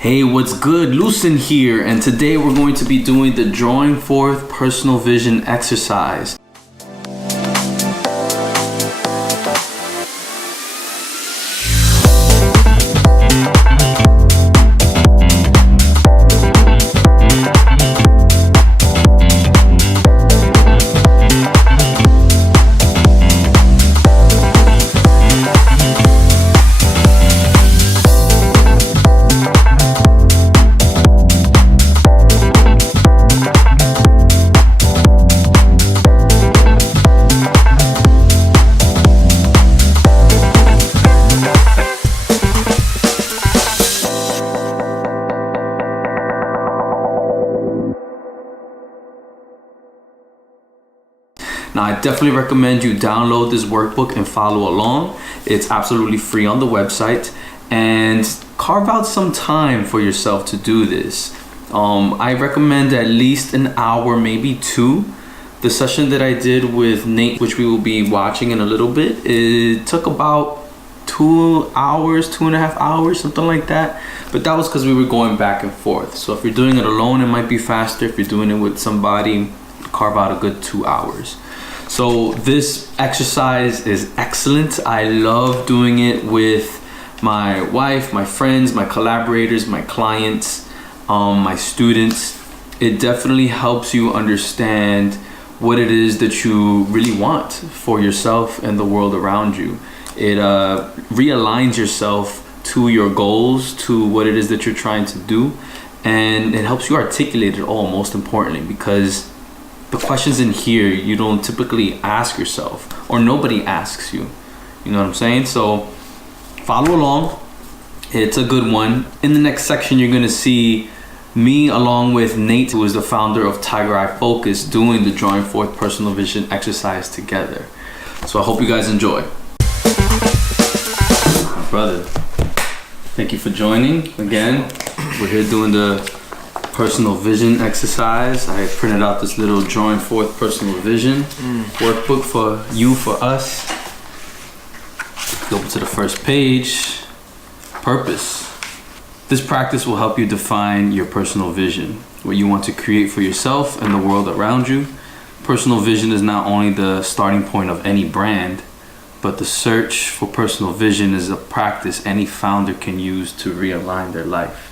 Hey, what's good? Lucin here, and today we're going to be doing the Drawing Forth Personal Vision exercise. Now, I definitely recommend you download this workbook and follow along. It's absolutely free on the website, and carve out some time for yourself to do this. I recommend at least an hour, maybe two. The session that I did with Nate, which we will be watching in a little bit, it took about 2 hours, 2.5 hours, something like that. But that was because we were going back and forth. So if you're doing it alone, it might be faster. If you're doing it with somebody, carve out a good 2 hours. So this exercise is excellent. I love doing it with my wife, my friends, my collaborators, my clients, my students. It definitely helps you understand what it is that you really want for yourself and the world around you. It realigns yourself to your goals, to what it is that you're trying to do, and it helps you articulate it all, most importantly, because the questions in here you don't typically ask yourself, or nobody asks you. You know what I'm saying? So follow along. It's a good one. In the next section, you're gonna see me along with Nate, who is the founder of Tiger Eye Focus, doing the Drawing Forth Personal Vision exercise together. So I hope you guys enjoy. My brother, thank you for joining again. We're here doing the personal vision exercise. I printed out this little Drawing Forth Personal Vision workbook for you, for us. Go to the first page. Purpose. This practice will help you define your personal vision, what you want to create for yourself and the world around you. Personal vision is not only the starting point of any brand, but the search for personal vision is a practice any founder can use to realign their life.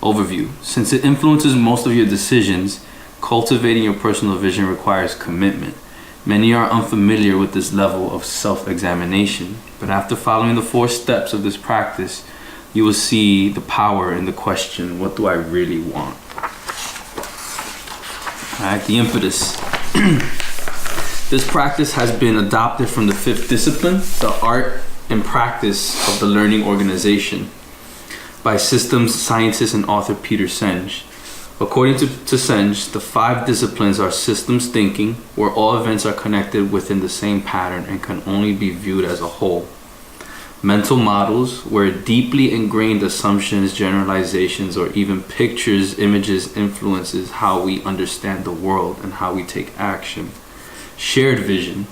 Overview. Since it influences most of your decisions, cultivating your personal vision requires commitment. Many are unfamiliar with this level of self-examination, but after following the 4 steps of this practice, you will see the power in the question, what do I really want? Alright, the impetus. This practice has been adopted from the 5th discipline, the art and practice of the learning organization, by systems scientist and author Peter Senge. According to Senge, the 5 disciplines are systems thinking, where all events are connected within the same pattern and can only be viewed as a whole. Mental models, where deeply ingrained assumptions, generalizations, or even pictures, images influences how we understand the world and how we take action. Shared vision,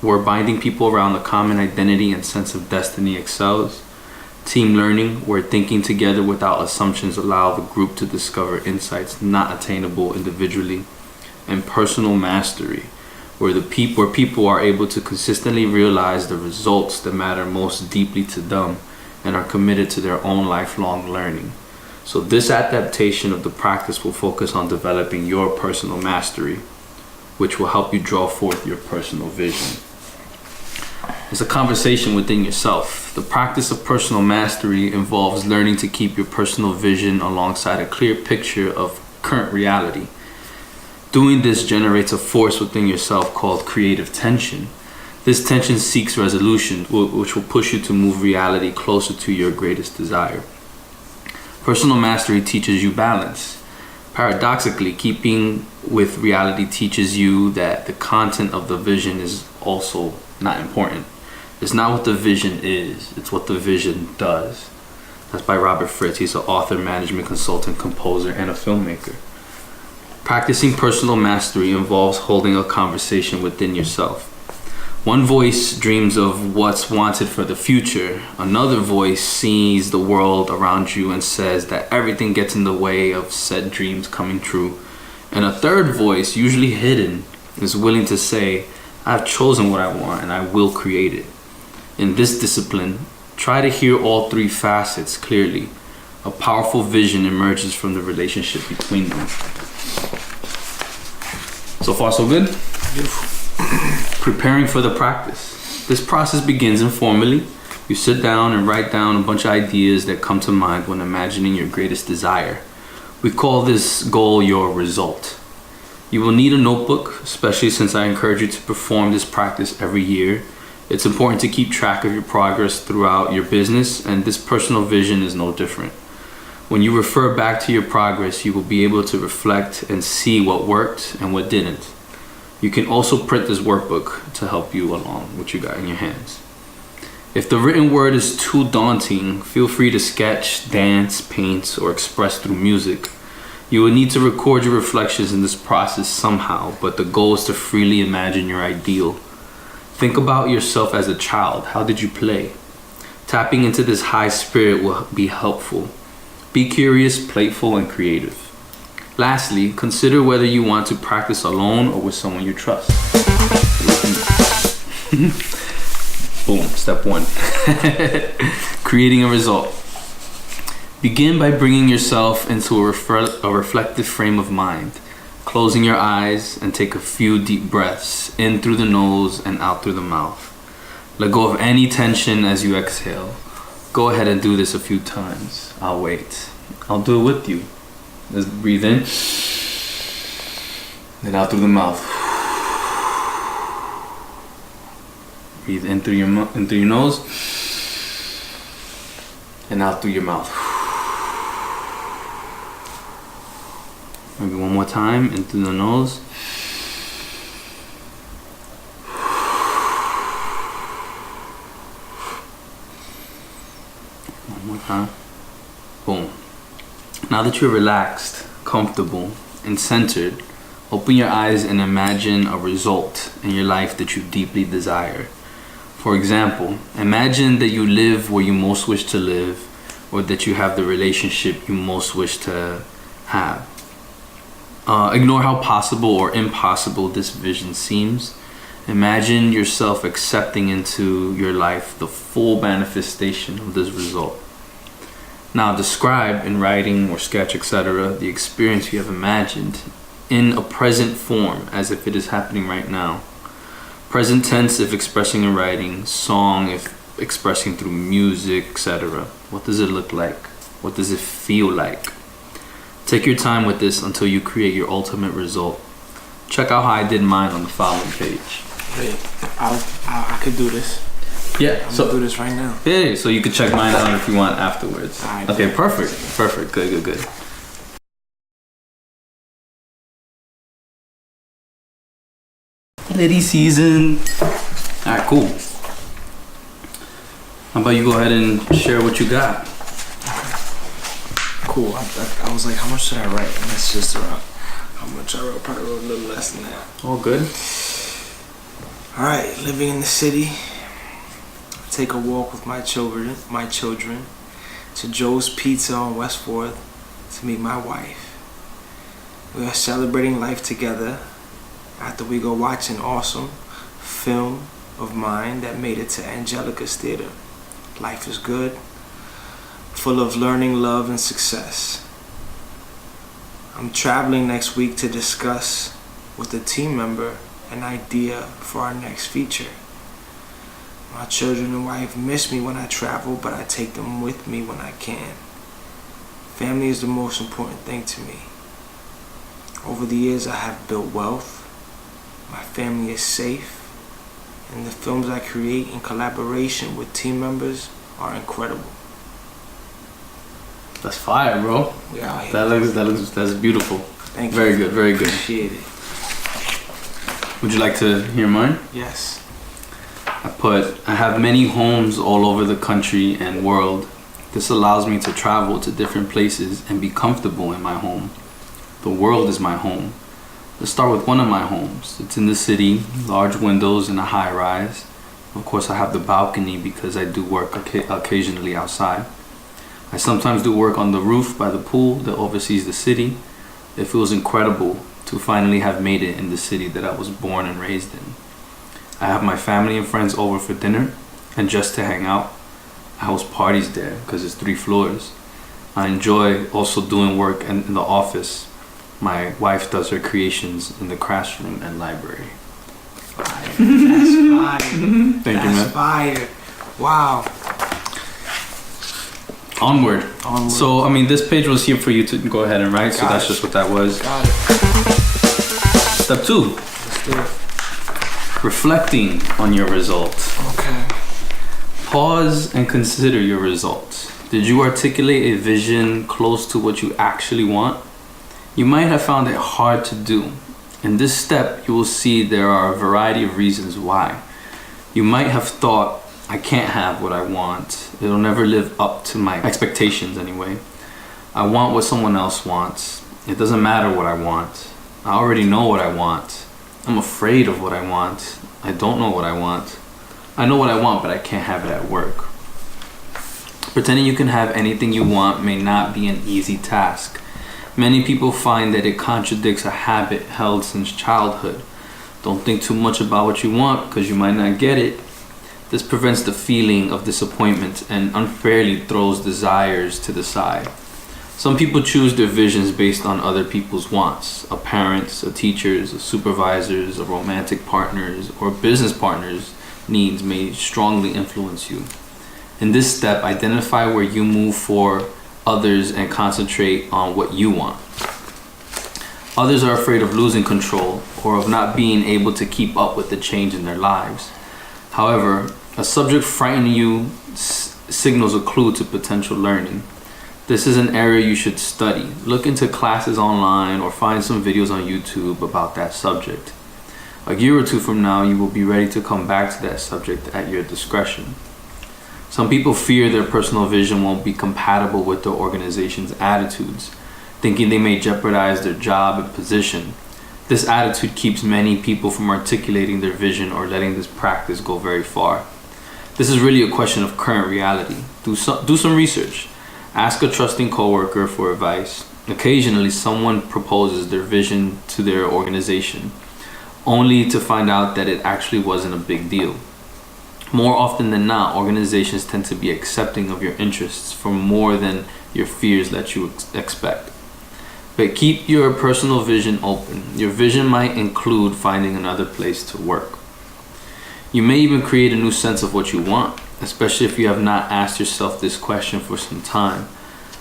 where binding people around a common identity and sense of destiny excels. Team learning, where thinking together without assumptions allow the group to discover insights not attainable individually. And personal mastery, where people are able to consistently realize the results that matter most deeply to them and are committed to their own lifelong learning. So this adaptation of the practice will focus on developing your personal mastery, which will help you draw forth your personal vision. It's a conversation within yourself. The practice of personal mastery involves learning to keep your personal vision alongside a clear picture of current reality. Doing this generates a force within yourself called creative tension. This tension seeks resolution, which will push you to move reality closer to your greatest desire. Personal mastery teaches you balance. Paradoxically, keeping with reality teaches you that the content of the vision is also not important. It's not what the vision is, it's what the vision does. That's by Robert Fritz. He's an author, management consultant, composer, and a filmmaker. Practicing personal mastery involves holding a conversation within yourself. One voice dreams of what's wanted for the future. Another voice sees the world around you and says that everything gets in the way of said dreams coming true. And a third voice, usually hidden, is willing to say, I've chosen what I want and I will create it. In this discipline, try to hear all three facets clearly. A powerful vision emerges from the relationship between them. So far, so good? Beautiful. Preparing for the practice. This process begins informally. You sit down and write down a bunch of ideas that come to mind when imagining your greatest desire. We call this goal your result. You will need a notebook, especially since I encourage you to perform this practice every year. It's important to keep track of your progress throughout your business, and this personal vision is no different. When you refer back to your progress, you will be able to reflect and see what worked and what didn't. You can also print this workbook to help you along what you got in your hands. If the written word is too daunting, feel free to sketch, dance, paint, or express through music. You will need to record your reflections in this process somehow, but the goal is to freely imagine your ideal. Think about yourself as a child. How did you play? Tapping into this high spirit will be helpful. Be curious, playful, and creative. Lastly, consider whether you want to practice alone or with someone you trust. Boom, step one. Creating a result. Begin by bringing yourself into a reflective frame of mind. Closing your eyes and take a few deep breaths in through the nose and out through the mouth. Let go of any tension as you exhale. Go ahead and do this a few times. I'll wait. I'll do it with you. Let's breathe in, then out through the mouth. Breathe in through your nose, and out through your mouth. Maybe one more time, in through the nose. One more time. Boom. Now that you're relaxed, comfortable, and centered, open your eyes and imagine a result in your life that you deeply desire. For example, imagine that you live where you most wish to live, or that you have the relationship you most wish to have. Ignore how possible or impossible this vision seems. Imagine yourself accepting into your life the full manifestation of this result. Now describe in writing or sketch, etc., the experience you have imagined in a present form as if it is happening right now. Present tense if expressing in writing, song if expressing through music, etc. What does it look like? What does it feel like? Take your time with this until you create your ultimate result. Check out how I did mine on the following page. Wait, I could do this. Yeah, I'm gonna do this right now. Yeah, so you can check mine out if you want afterwards. Alright, okay, perfect. Good. Liddy season. Alright, cool. How about you go ahead and share what you got? Cool. I was like, how much should I write? And that's just around how much I wrote. Probably wrote a little less than that. All good. All right, living in the city. Take a walk with my children to Joe's Pizza on West 4th to meet my wife. We are celebrating life together after we go watch an awesome film of mine that made it to Angelica's Theater. Life is good, full of learning, love, and success. I'm traveling next week to discuss with a team member an idea for our next feature. My children and wife miss me when I travel, but I take them with me when I can. Family is the most important thing to me. Over the years, I have built wealth. My family is safe. And the films I create in collaboration with team members are incredible. That's fire, bro. Yeah, That's beautiful. Thank you. Very good, very good. Appreciate it. Would you like to hear mine? Yes. I have many homes all over the country and world. This allows me to travel to different places and be comfortable in my home. The world is my home. Let's start with one of my homes. It's in the city, large windows and a high rise. Of course, I have the balcony because I do work occasionally outside. I sometimes do work on the roof by the pool that oversees the city. It feels incredible to finally have made it in the city that I was born and raised in. I have my family and friends over for dinner and just to hang out. I host parties there because it's 3 floors. I enjoy also doing work in the office. My wife does her creations in the classroom and library. Fire. That's fire. Thank you, man. That's fire. Wow. Onward. So, I mean, this page was here for you to go ahead and write, so that's just what that was. Got it. Step 2. Let's do it. Reflecting on your results. Okay. Pause and consider your results. Did you articulate a vision close to what you actually want? You might have found it hard to do. In this step, you will see there are a variety of reasons why. You might have thought, I can't have what I want. It'll never live up to my expectations anyway. I want what someone else wants. It doesn't matter what I want. I already know what I want. I'm afraid of what I want. I don't know what I want. I know what I want, but I can't have it at work. Pretending you can have anything you want may not be an easy task. Many people find that it contradicts a habit held since childhood. Don't think too much about what you want because you might not get it. This prevents the feeling of disappointment and unfairly throws desires to the side. Some people choose their visions based on other people's wants. A parent's, a teacher's, a supervisor's, a romantic partner's, or business partner's needs may strongly influence you. In this step, identify where you move for others and concentrate on what you want. Others are afraid of losing control or of not being able to keep up with the change in their lives. However, a subject frightening you signals a clue to potential learning. This is an area you should study. Look into classes online or find some videos on YouTube about that subject. A year or 2 from now, you will be ready to come back to that subject at your discretion. Some people fear their personal vision won't be compatible with their organization's attitudes, thinking they may jeopardize their job and position. This attitude keeps many people from articulating their vision or letting this practice go very far. This is really a question of current reality. Do some research. Ask a trusting coworker for advice. Occasionally, someone proposes their vision to their organization, only to find out that it actually wasn't a big deal. More often than not, organizations tend to be accepting of your interests for more than your fears let you expect. But keep your personal vision open. Your vision might include finding another place to work. You may even create a new sense of what you want, especially if you have not asked yourself this question for some time.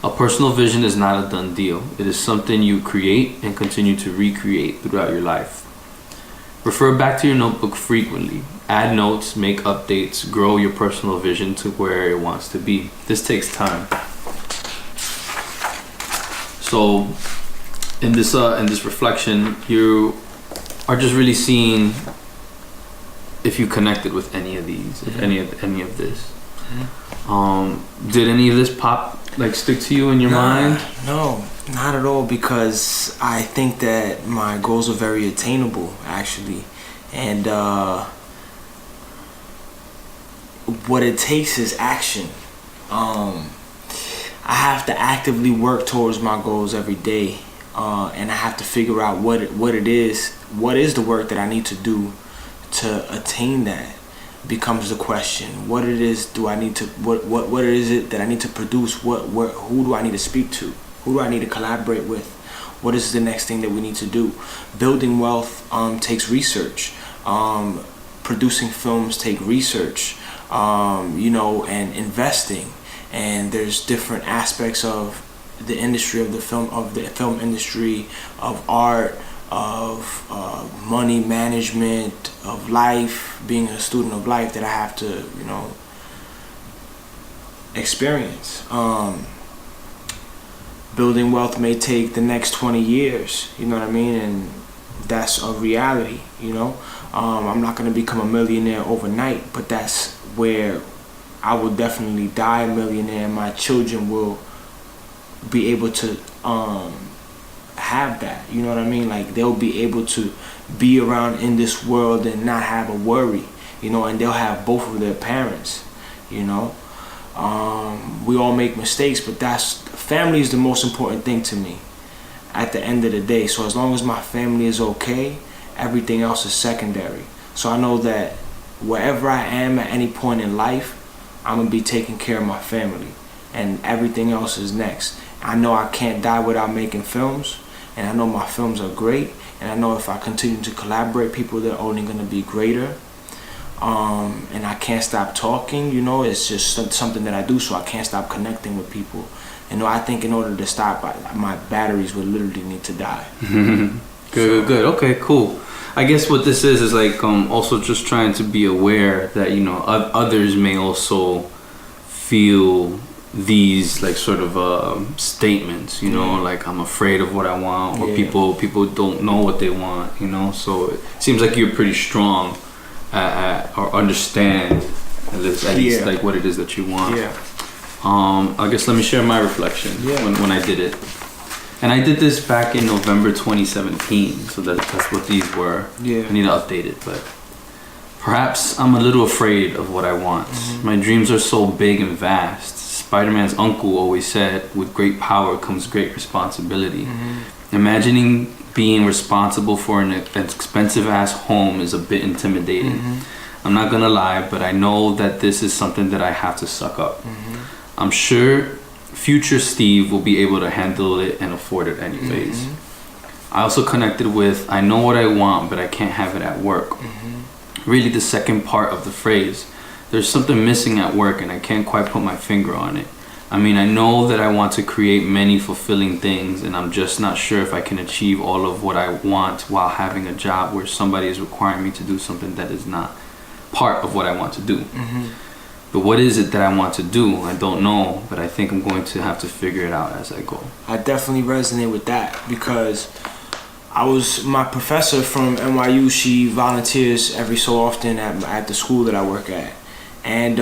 A personal vision is not a done deal. It is something you create and continue to recreate throughout your life. Refer back to your notebook frequently. Add notes, make updates, grow your personal vision to where it wants to be. This takes time. So, in this reflection, you are just really seeing if you connected with any of these, if any of this. Did any of this stick to you in your mind? No, not at all, because I think that my goals are very attainable, actually. And what it takes is action. I have to actively work towards my goals every day, and I have to figure out what it is. What is the work that I need to do to attain that? Becomes the question. What it is do I need to what is it that I need to produce? Who do I need to speak to? Who do I need to collaborate with? What is the next thing that we need to do? Building wealth takes research. Producing films take research. And investing. And there's different aspects of the industry of the film industry, of art, of money management, of life, being a student of life that I have to, experience. Building wealth may take the next 20 years, you know what I mean? And that's a reality, I'm not going to become a millionaire overnight, but that's where I will definitely die a millionaire, and my children will be able to have that. You know what I mean? Like they'll be able to be around in this world and not have a worry, you know, and they'll have both of their parents, you know. We all make mistakes, but family is the most important thing to me at the end of the day. So as long as my family is okay, everything else is secondary. So I know that wherever I am at any point in life, I'm gonna be taking care of my family, and everything else is next. I know I can't die without making films, and I know my films are great, and I know if I continue to collaborate, people, they're only gonna be greater. And I can't stop talking, you know, it's just something that I do, so I can't stop connecting with people. And I think in order to stop, my batteries would literally need to die. Good. Okay, cool. I guess what this is like also just trying to be aware that, you know, others may also feel these like sort of statements, you know, like I'm afraid of what I want, or people don't know what they want, you know. So it seems like you're pretty strong or understand at least like what it is that you want. I guess let me share my reflection when I did it. And I did this back in November 2017, so that's what these were. I need to update it, but perhaps I'm a little afraid of what I want. My dreams are so big and vast. Spider-Man's uncle always said, with great power comes great responsibility. Imagining being responsible for an expensive ass home is a bit intimidating. I'm not gonna lie, but I know that this is something that I have to suck up. I'm sure future Steve will be able to handle it and afford it anyways. I also connected with, I know what I want, but I can't have it at work. Really the second part of the phrase. There's something missing at work and I can't quite put my finger on it. I mean, I know that I want to create many fulfilling things, and I'm just not sure if I can achieve all of what I want while having a job where somebody is requiring me to do something that is not part of what I want to do. But what is it that I want to do? I don't know, but I think I'm going to have to figure it out as I go. I definitely resonate with that because my professor from NYU, she volunteers every so often at the school that I work at. And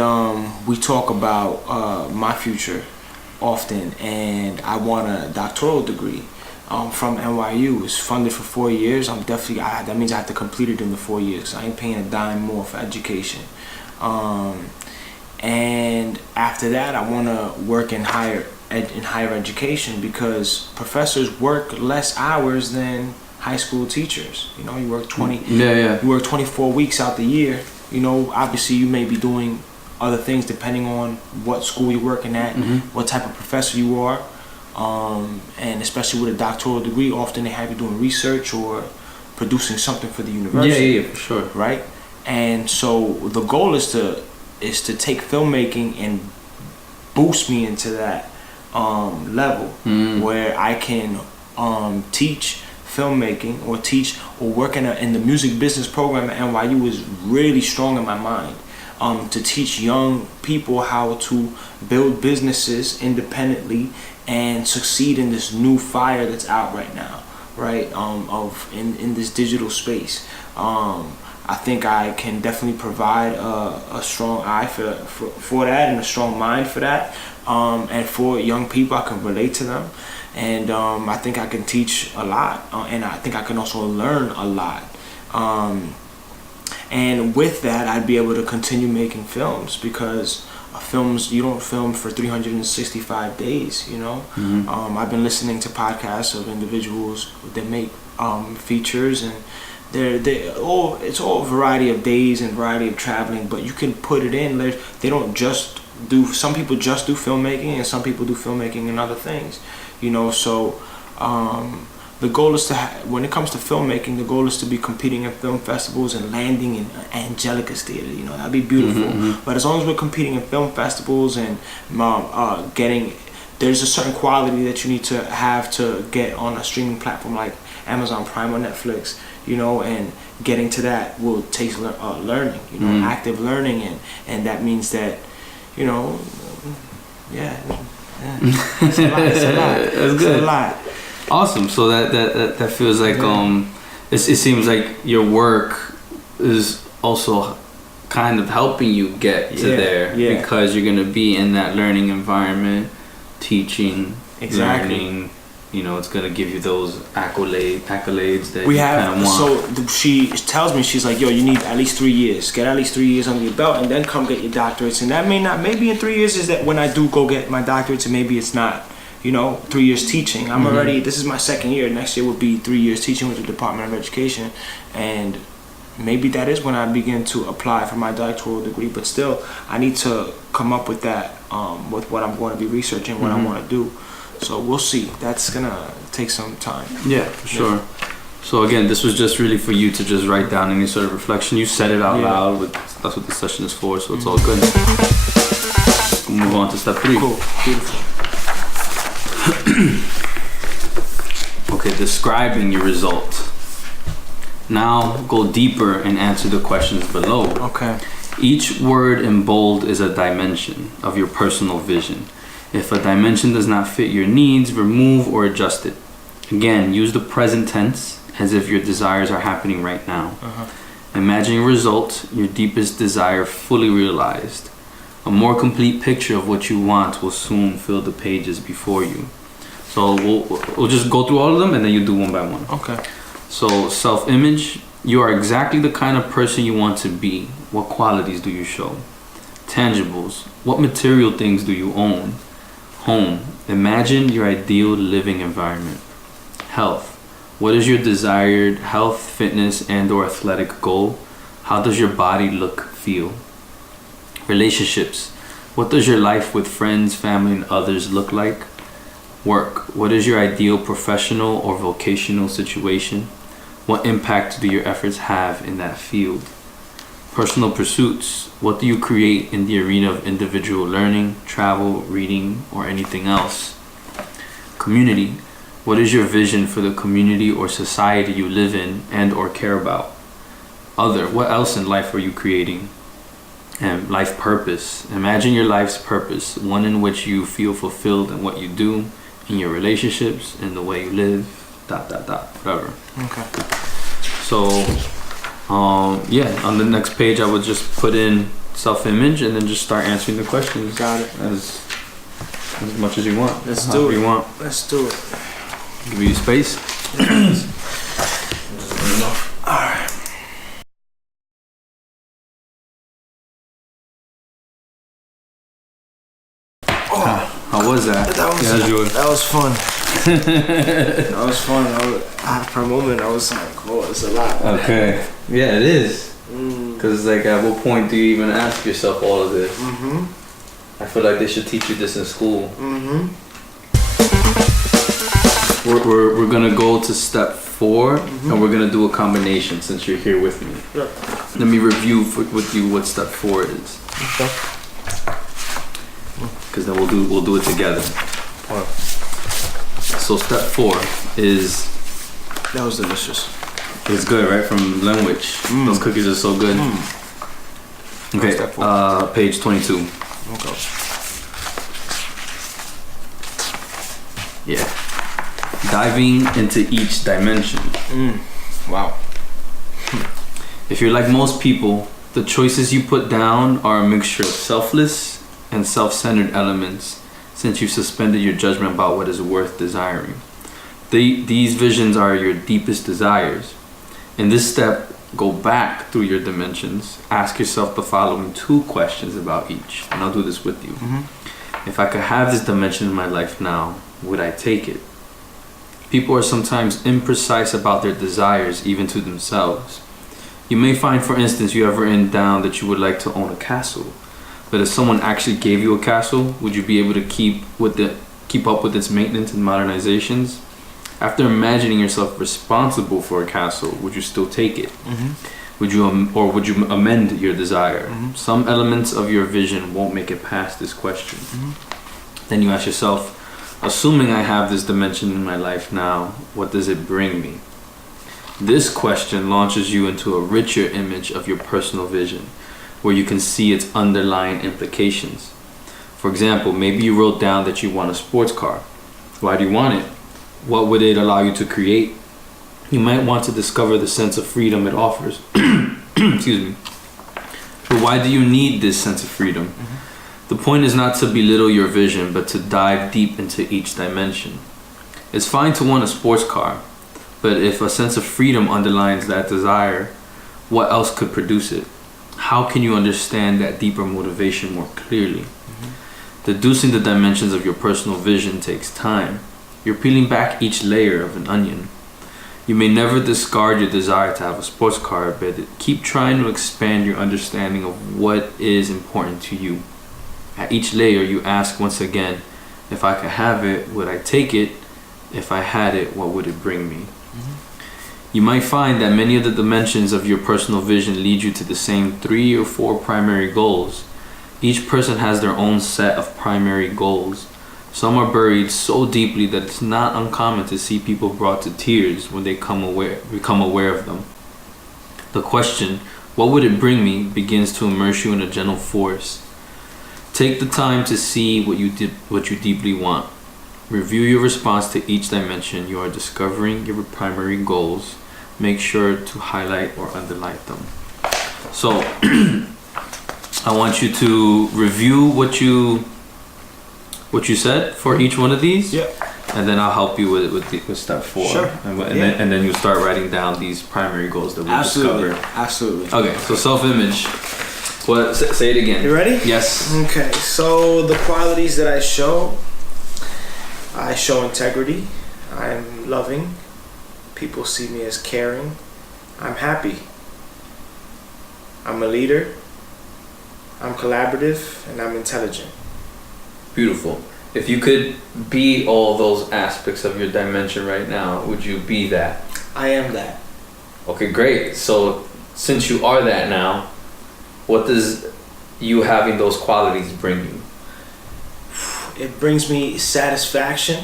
we talk about my future often, and I want a doctoral degree from NYU. It's funded for 4 years. That means I have to complete it in the 4 years. I ain't paying a dime more for education. And after that, I want to work in higher education because professors work less hours than high school teachers. You know, you work 20. You work 24 weeks out the year. You know, obviously you may be doing other things depending on what school you're working at, what type of professor you are, and especially with a doctoral degree, often they have you doing research or producing something for the university. Yeah, for sure. Right, and so the goal is to take filmmaking and boost me into that level where I can teach filmmaking or work in the music business program at NYU is really strong in my mind. To teach young people how to build businesses independently and succeed in this new fire that's out right now, right? In this digital space. I think I can definitely provide a strong eye for that and a strong mind for that. And for young people, I can relate to them. And I think I can teach a lot, and I think I can also learn a lot. And with that, I'd be able to continue making films because films, you don't film for 365 days, you know? I've been listening to podcasts of individuals that make features, and it's all variety of days and variety of traveling, but you can put it in. They don't just do, some people just do filmmaking, and some people do filmmaking and other things, you know? So the goal is when it comes to filmmaking, the goal is to be competing in film festivals and landing in Angelica's theater. You know, that'd be beautiful. But as long as we're competing in film festivals and there's a certain quality that you need to have to get on a streaming platform like Amazon Prime or Netflix, you know, and getting to that will take learning, you know, active learning, and that means that, you know, it's a lot. That's good. It's a lot. Awesome. So that feels like it seems like your work is also kind of helping you get to there because you're gonna be in that learning environment, teaching, learning, you know, it's gonna give you those accolades that We you have, kind of want. so she tells me, she's like, yo, you need at least 3 years. Get at least 3 years under your belt and then come get your doctorates. And that may not, maybe in 3 years is that when I do go get my doctorates, and maybe it's not, you know, 3 years teaching. I'm already, this is my second year. Next year would be 3 years teaching with the Department of Education. And maybe that is when I begin to apply for my doctoral degree. But still, I need to come up with that, with what I'm going to be researching, what I want to do. So we'll see. That's gonna take some time. Yeah, for sure. So again, this was just really for you to just write down any sort of reflection. You said it out loud. That's what the session is for. So it's all good. We'll move on to step 3. Cool. Beautiful. Okay, describing your result. Now go deeper and answer the questions below. Okay. Each word in bold is a dimension of your personal vision. If a dimension does not fit your needs, remove or adjust it. Again, use the present tense as if your desires are happening right now. Imagine your result, your deepest desire fully realized. A more complete picture of what you want will soon fill the pages before you. So we'll just go through all of them and then you do one by one. Okay. So self-image, you are exactly the kind of person you want to be. What qualities do you show? Tangibles, what material things do you own? Home, imagine your ideal living environment. Health, what is your desired health, fitness, and or athletic goal? How does your body look, feel? Relationships, what does your life with friends, family, and others look like? Work, what is your ideal professional or vocational situation? What impact do your efforts have in that field? Personal pursuits, what do you create in the arena of individual learning, travel, reading, or anything else? Community, what is your vision for the community or society you live in and or care about? Other, what else in life are you creating? And life purpose, imagine your life's purpose, one in which you feel fulfilled in what you do, in your relationships, in the way you live, ... whatever. Okay. So, yeah, on the next page, I would just put in self-image and then just start answering the questions. Got it. As much as you want. Let's do it. You want. Let's do it. Give you space. Alright. How was that? That was fun. That was fun. For a moment, I was like, "Oh, it's a lot." Okay. Yeah, it is. Because like, at what point do you even ask yourself all of this? I feel like they should teach you this in school. We're gonna go to step 4, and we're gonna do a combination since you're here with me. Yeah. Let me review with you what step 4 is. Okay. Because then we'll do it together. So step 4 is. That was delicious. It's good, right? From Lenwich. Those cookies are so good. Okay, page 22. Okay. Yeah. Diving into each dimension. Wow. If you're like most people, the choices you put down are a mixture of selfless and self-centered elements, since you've suspended your judgment about what is worth desiring. These visions are your deepest desires. In this step, go back through your dimensions. Ask yourself the following 2 questions about each, and I'll do this with you. If I could have this dimension in my life now, would I take it? People are sometimes imprecise about their desires, even to themselves. You may find, for instance, you have written down that you would like to own a castle. But if someone actually gave you a castle, would you be able to keep up with its maintenance and modernizations? After imagining yourself responsible for a castle, would you still take it? Would you amend your desire? Some elements of your vision won't make it past this question. Then you ask yourself, assuming I have this dimension in my life now, what does it bring me? This question launches you into a richer image of your personal vision, where you can see its underlying implications. For example, maybe you wrote down that you want a sports car. Why do you want it? What would it allow you to create? You might want to discover the sense of freedom it offers. Excuse me. But why do you need this sense of freedom? The point is not to belittle your vision, but to dive deep into each dimension. It's fine to want a sports car, but if a sense of freedom underlines that desire, what else could produce it? How can you understand that deeper motivation more clearly? Deducing the dimensions of your personal vision takes time. You're peeling back each layer of an onion. You may never discard your desire to have a sports car, but keep trying to expand your understanding of what is important to you. At each layer, you ask once again, if I could have it, would I take it? If I had it, what would it bring me? You might find that many of the dimensions of your personal vision lead you to the same 3 or 4 primary goals. Each person has their own set of primary goals. Some are buried so deeply that it's not uncommon to see people brought to tears when they become aware of them. The question, what would it bring me, begins to immerse you in a gentle force. Take the time to see what you deeply want. Review your response to each dimension. You are discovering your primary goals. Make sure to highlight or underline them. So, I want you to review what you said for each one of these. Yeah. And then I'll help you with step 4. Sure. And then you start writing down these primary goals that we discovered. Absolutely. Okay, so self-image. What? Say it again. You ready? Yes. Okay, so the qualities that I show integrity. I'm loving. People see me as caring. I'm happy. I'm a leader. I'm collaborative, and I'm intelligent. Beautiful. If you could be all those aspects of your dimension right now, would you be that? I am that. Okay, great. So since you are that now, what does you having those qualities bring you? It brings me satisfaction.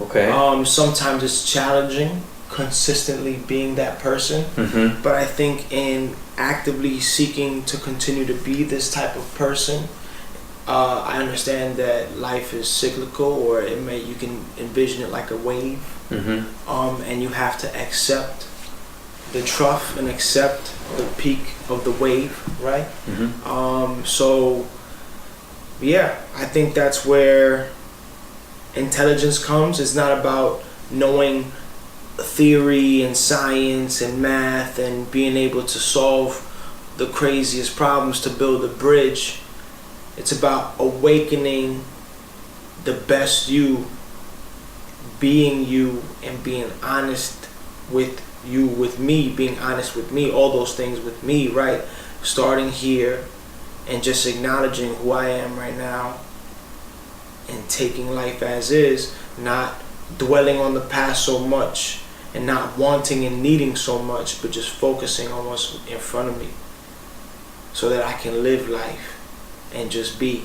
Okay. Sometimes it's challenging consistently being that person. Mm-hmm. But I think in actively seeking to continue to be this type of person, I understand that life is cyclical, or you can envision it like a wave. Mm-hmm. And you have to accept the trough and accept the peak of the wave, right? Mm-hmm. So yeah, I think that's where intelligence comes. It's not about knowing theory and science and math and being able to solve the craziest problems to build a bridge. It's about awakening the best you, being you, and being honest with you, with me, being honest with me, all those things with me, right? Starting here and just acknowledging who I am right now and taking life as is, not dwelling on the past so much and not wanting and needing so much, but just focusing on what's in front of me so that I can live life and just be,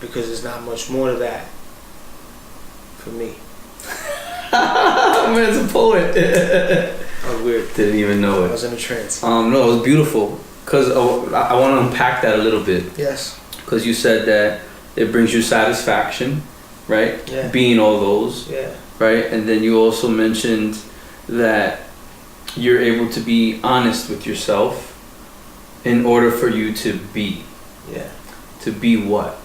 because there's not much more to that for me. Man's a poet. That was weird. Didn't even know I it. was in a trance. No, it was beautiful. Because I want to unpack that a little bit. Yes. Because you said that it brings you satisfaction, right? Yeah. Being all those. Yeah. Right? And then you also mentioned that you're able to be honest with yourself in order for you to be. Yeah. To be what?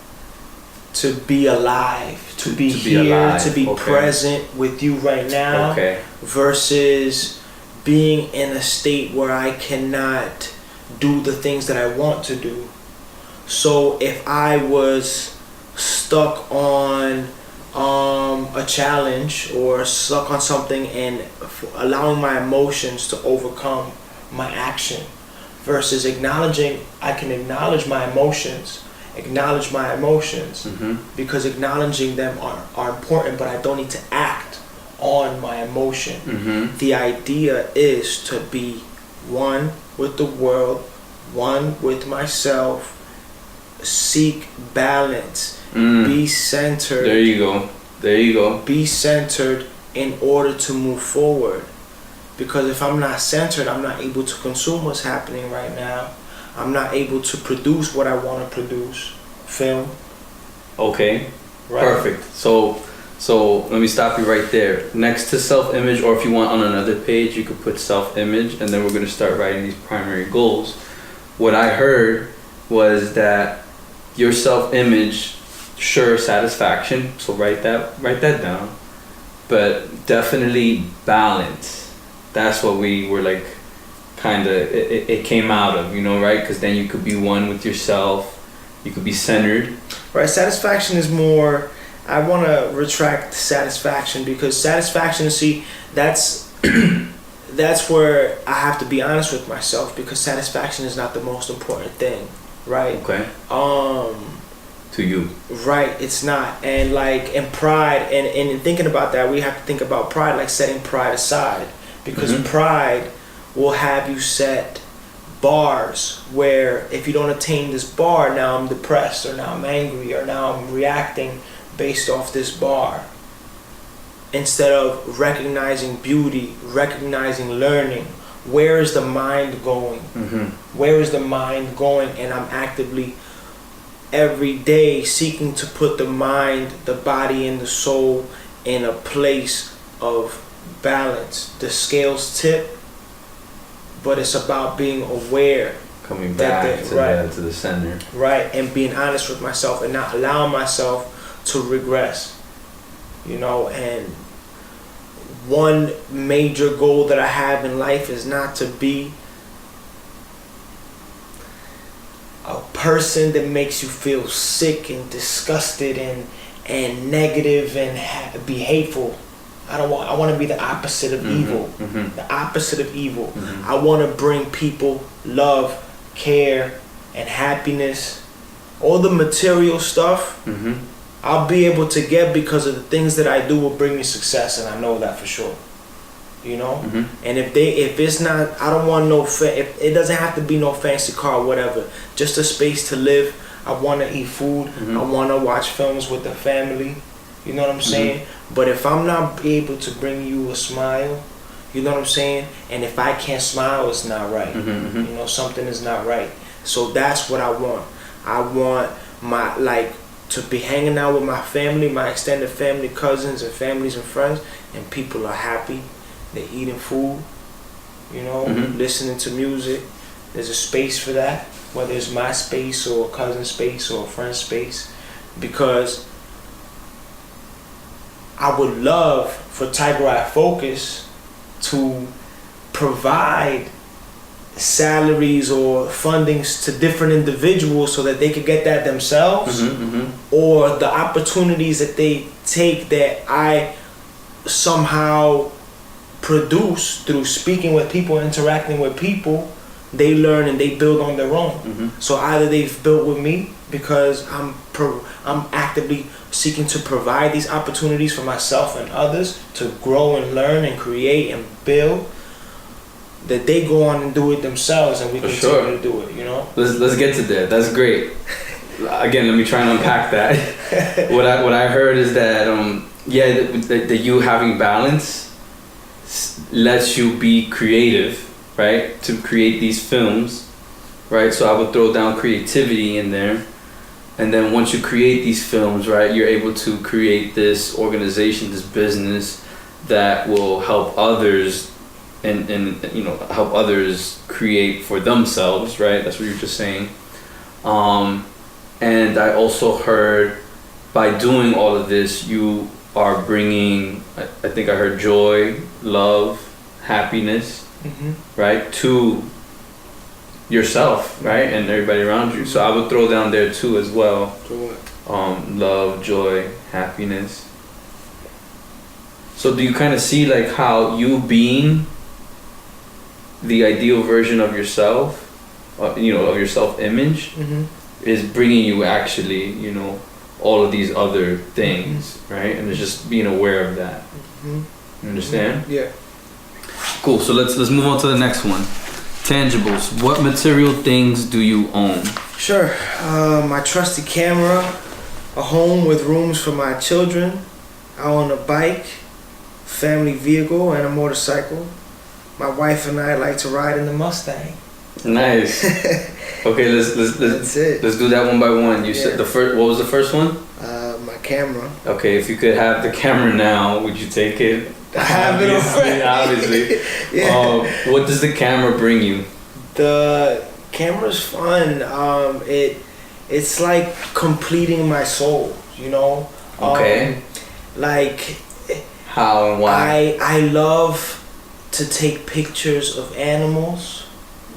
To be alive, to be here, alive. to be Okay. present with you right now, Okay. versus being in a state where I cannot do the things that I want to do. So if I was stuck on a challenge or stuck on something and allowing my emotions to overcome my action, versus acknowledging, I can acknowledge my emotions, Mm-hmm. because acknowledging them are important, but I don't need to act on my emotion. Mm-hmm. The idea is to be one with the world, one with myself, seek balance, be centered. There you go. Be centered in order to move forward. Because if I'm not centered, I'm not able to consume what's happening right now. I'm not able to produce what I want to produce. Film. Okay. Right. Perfect. So let me stop you right there. Next to self-image, or if you want on another page, you could put self-image, and then we're going to start writing these primary goals. What I heard was that your self-image, sure, satisfaction. So write that down. but definitely balance. That's what we were like, kind of, it came out of, you know, right? Because then you could be one with yourself, you could be centered. Right, satisfaction is more, I want to retract satisfaction, because satisfaction, see, that's that's where I have to be honest with myself, because satisfaction is not the most important thing, right? Okay. To you. Right, it's not. And like in pride, and in thinking about that, we have to think about pride, like setting pride aside, because pride will have you set bars where if you don't attain this bar, now I'm depressed, or now I'm angry, or now I'm reacting based off this bar, instead of recognizing beauty, recognizing learning. Where is the mind going? Where is the mind going? And I'm actively every day seeking to put the mind, the body, and the soul in a place of balance. The scales tip, but it's about being aware, coming back to the center, right, and being honest with myself and not allowing myself to regress, you know. And one major goal that I have in life is not to be a person that makes you feel sick and disgusted and negative and be hateful. I want to be the opposite of evil. The opposite of evil. I want to bring people love, care, and happiness. All the material stuff I'll be able to get, because of the things that I do will bring me success, and I know that for sure. You know? And if it's not, I don't want if it doesn't have to be no fancy car or whatever, just a space to live. I want to eat food. I want to watch films with the family. You know what I'm saying? But if I'm not able to bring you a smile, you know what I'm saying? And if I can't smile, it's not right. You know, something is not right. So that's what I want. I want to be hanging out with my family, my extended family, cousins and families and friends, and people are happy. They're eating food, you know, listening to music. There's a space for that, whether it's my space or a cousin's space or a friend's space, because I would love for Tiger Eye Focus to provide salaries or fundings to different individuals so that they could get that themselves, or the opportunities that they take that I somehow produce through speaking with people, interacting with people, they learn and they build on their own. So either they've built with me because I'm actively seeking to provide these opportunities for myself and others to grow and learn and create and build, that they go on and do it themselves, and we continue to do it. You know. Let's get to that. That's great. Again, let me try and unpack that. What I heard is that that you having balance lets you be creative, right? To create these films, right? So I would throw down creativity in there. And then once you create these films, right, you're able to create this organization, this business that will help others and you know, help others create for themselves, right? That's what you're just saying. And I also heard by doing all of this, you are bringing, I think I heard joy, love, happiness, right, to yourself, right, and everybody around you. So I would throw down there too as well. Love, joy, happiness. So do you kind of see like how you being the ideal version of yourself, you know, of your self-image, is bringing you actually, you know, all of these other things, right? And it's just being aware of that. You understand? Yeah. Cool. So let's move on to the next one. Tangibles. What material things do you own? Sure. My trusty camera, a home with rooms for my children. I own a bike, family vehicle, and a motorcycle. My wife and I like to ride in the Mustang. Nice. Okay, let's That's it. Let's do that one by one. You said the first. What was the first one? My camera. Okay, if you could have the camera now, would you take it? I have it already. Obviously. Yeah. What does the camera bring you? The camera's fun. It's like completing my soul. You know. Okay. Like, How and why? I love to take pictures of animals.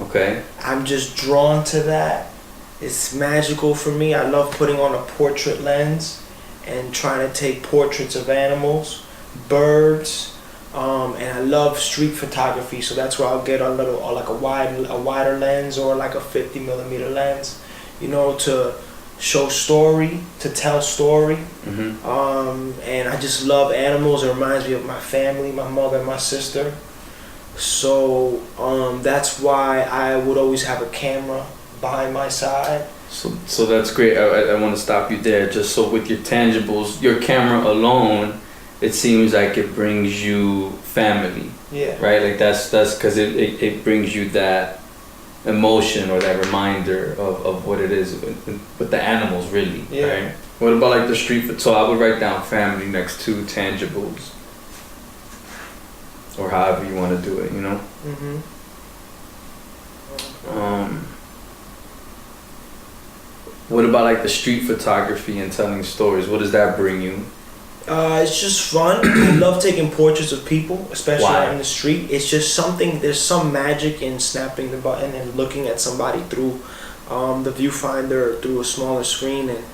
Okay. I'm just drawn to that. It's magical for me. I love putting on a portrait lens and trying to take portraits of animals, birds, and I love street photography. So that's where I'll get a wider lens or like a 50mm lens, you know, to show story, to tell story. And I just love animals. It reminds me of my family, my mother and my sister. So that's why I would always have a camera by my side. So that's great. I want to stop you there. Just so with your tangibles, your camera alone, it seems like it brings you family. Yeah. Right? Like that's because it brings you that emotion or that reminder of what it is with the animals, really. Yeah. Right? What about like the street food? So I would write down family next to tangibles, or however you want to do it, you know. What about like the street photography and telling stories? What does that bring you? It's just fun. I love taking portraits of people, especially Why? out in the street. It's just something. There's some magic in snapping the button and looking at somebody through the viewfinder, through a smaller screen, and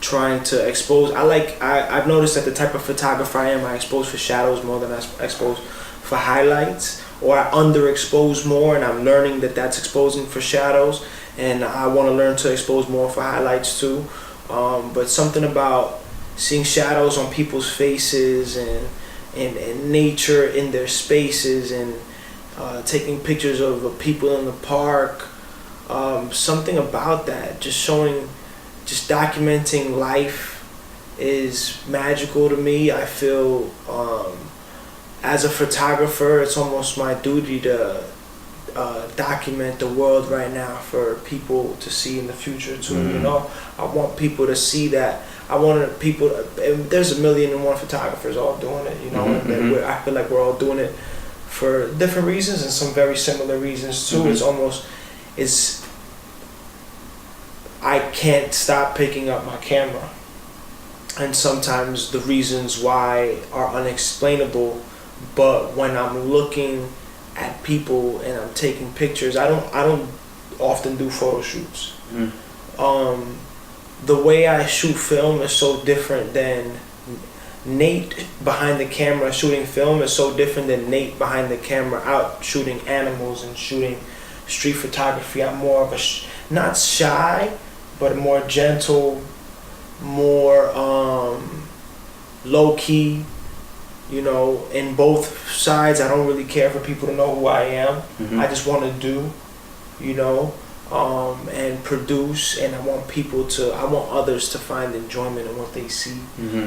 trying to expose. I've noticed that the type of photographer I am, I expose for shadows more than I expose for highlights, or I underexpose more, and I'm learning that that's exposing for shadows, and I want to learn to expose more for highlights too. But something about seeing shadows on people's faces and nature in their spaces, and taking pictures of people in the park, something about that, just documenting life is magical to me. I feel as a photographer, it's almost my duty to document the world right now for people to see in the future too. You know, I want people to see that. I want people. There's 1,000,001 photographers all doing it. You know, and I feel like we're all doing it for different reasons and some very similar reasons too. I can't stop picking up my camera, and sometimes the reasons why are unexplainable. But when I'm looking at people and I'm taking pictures, I don't often do photo shoots. The way I shoot film is so different than Nate behind the camera shooting film is so different than Nate behind the camera out shooting animals and shooting street photography. I'm more of a not shy, but more gentle, more low key. You know, in both sides, I don't really care for people to know who I am. I just want to do, you know, and produce, and I want others to find enjoyment in what they see.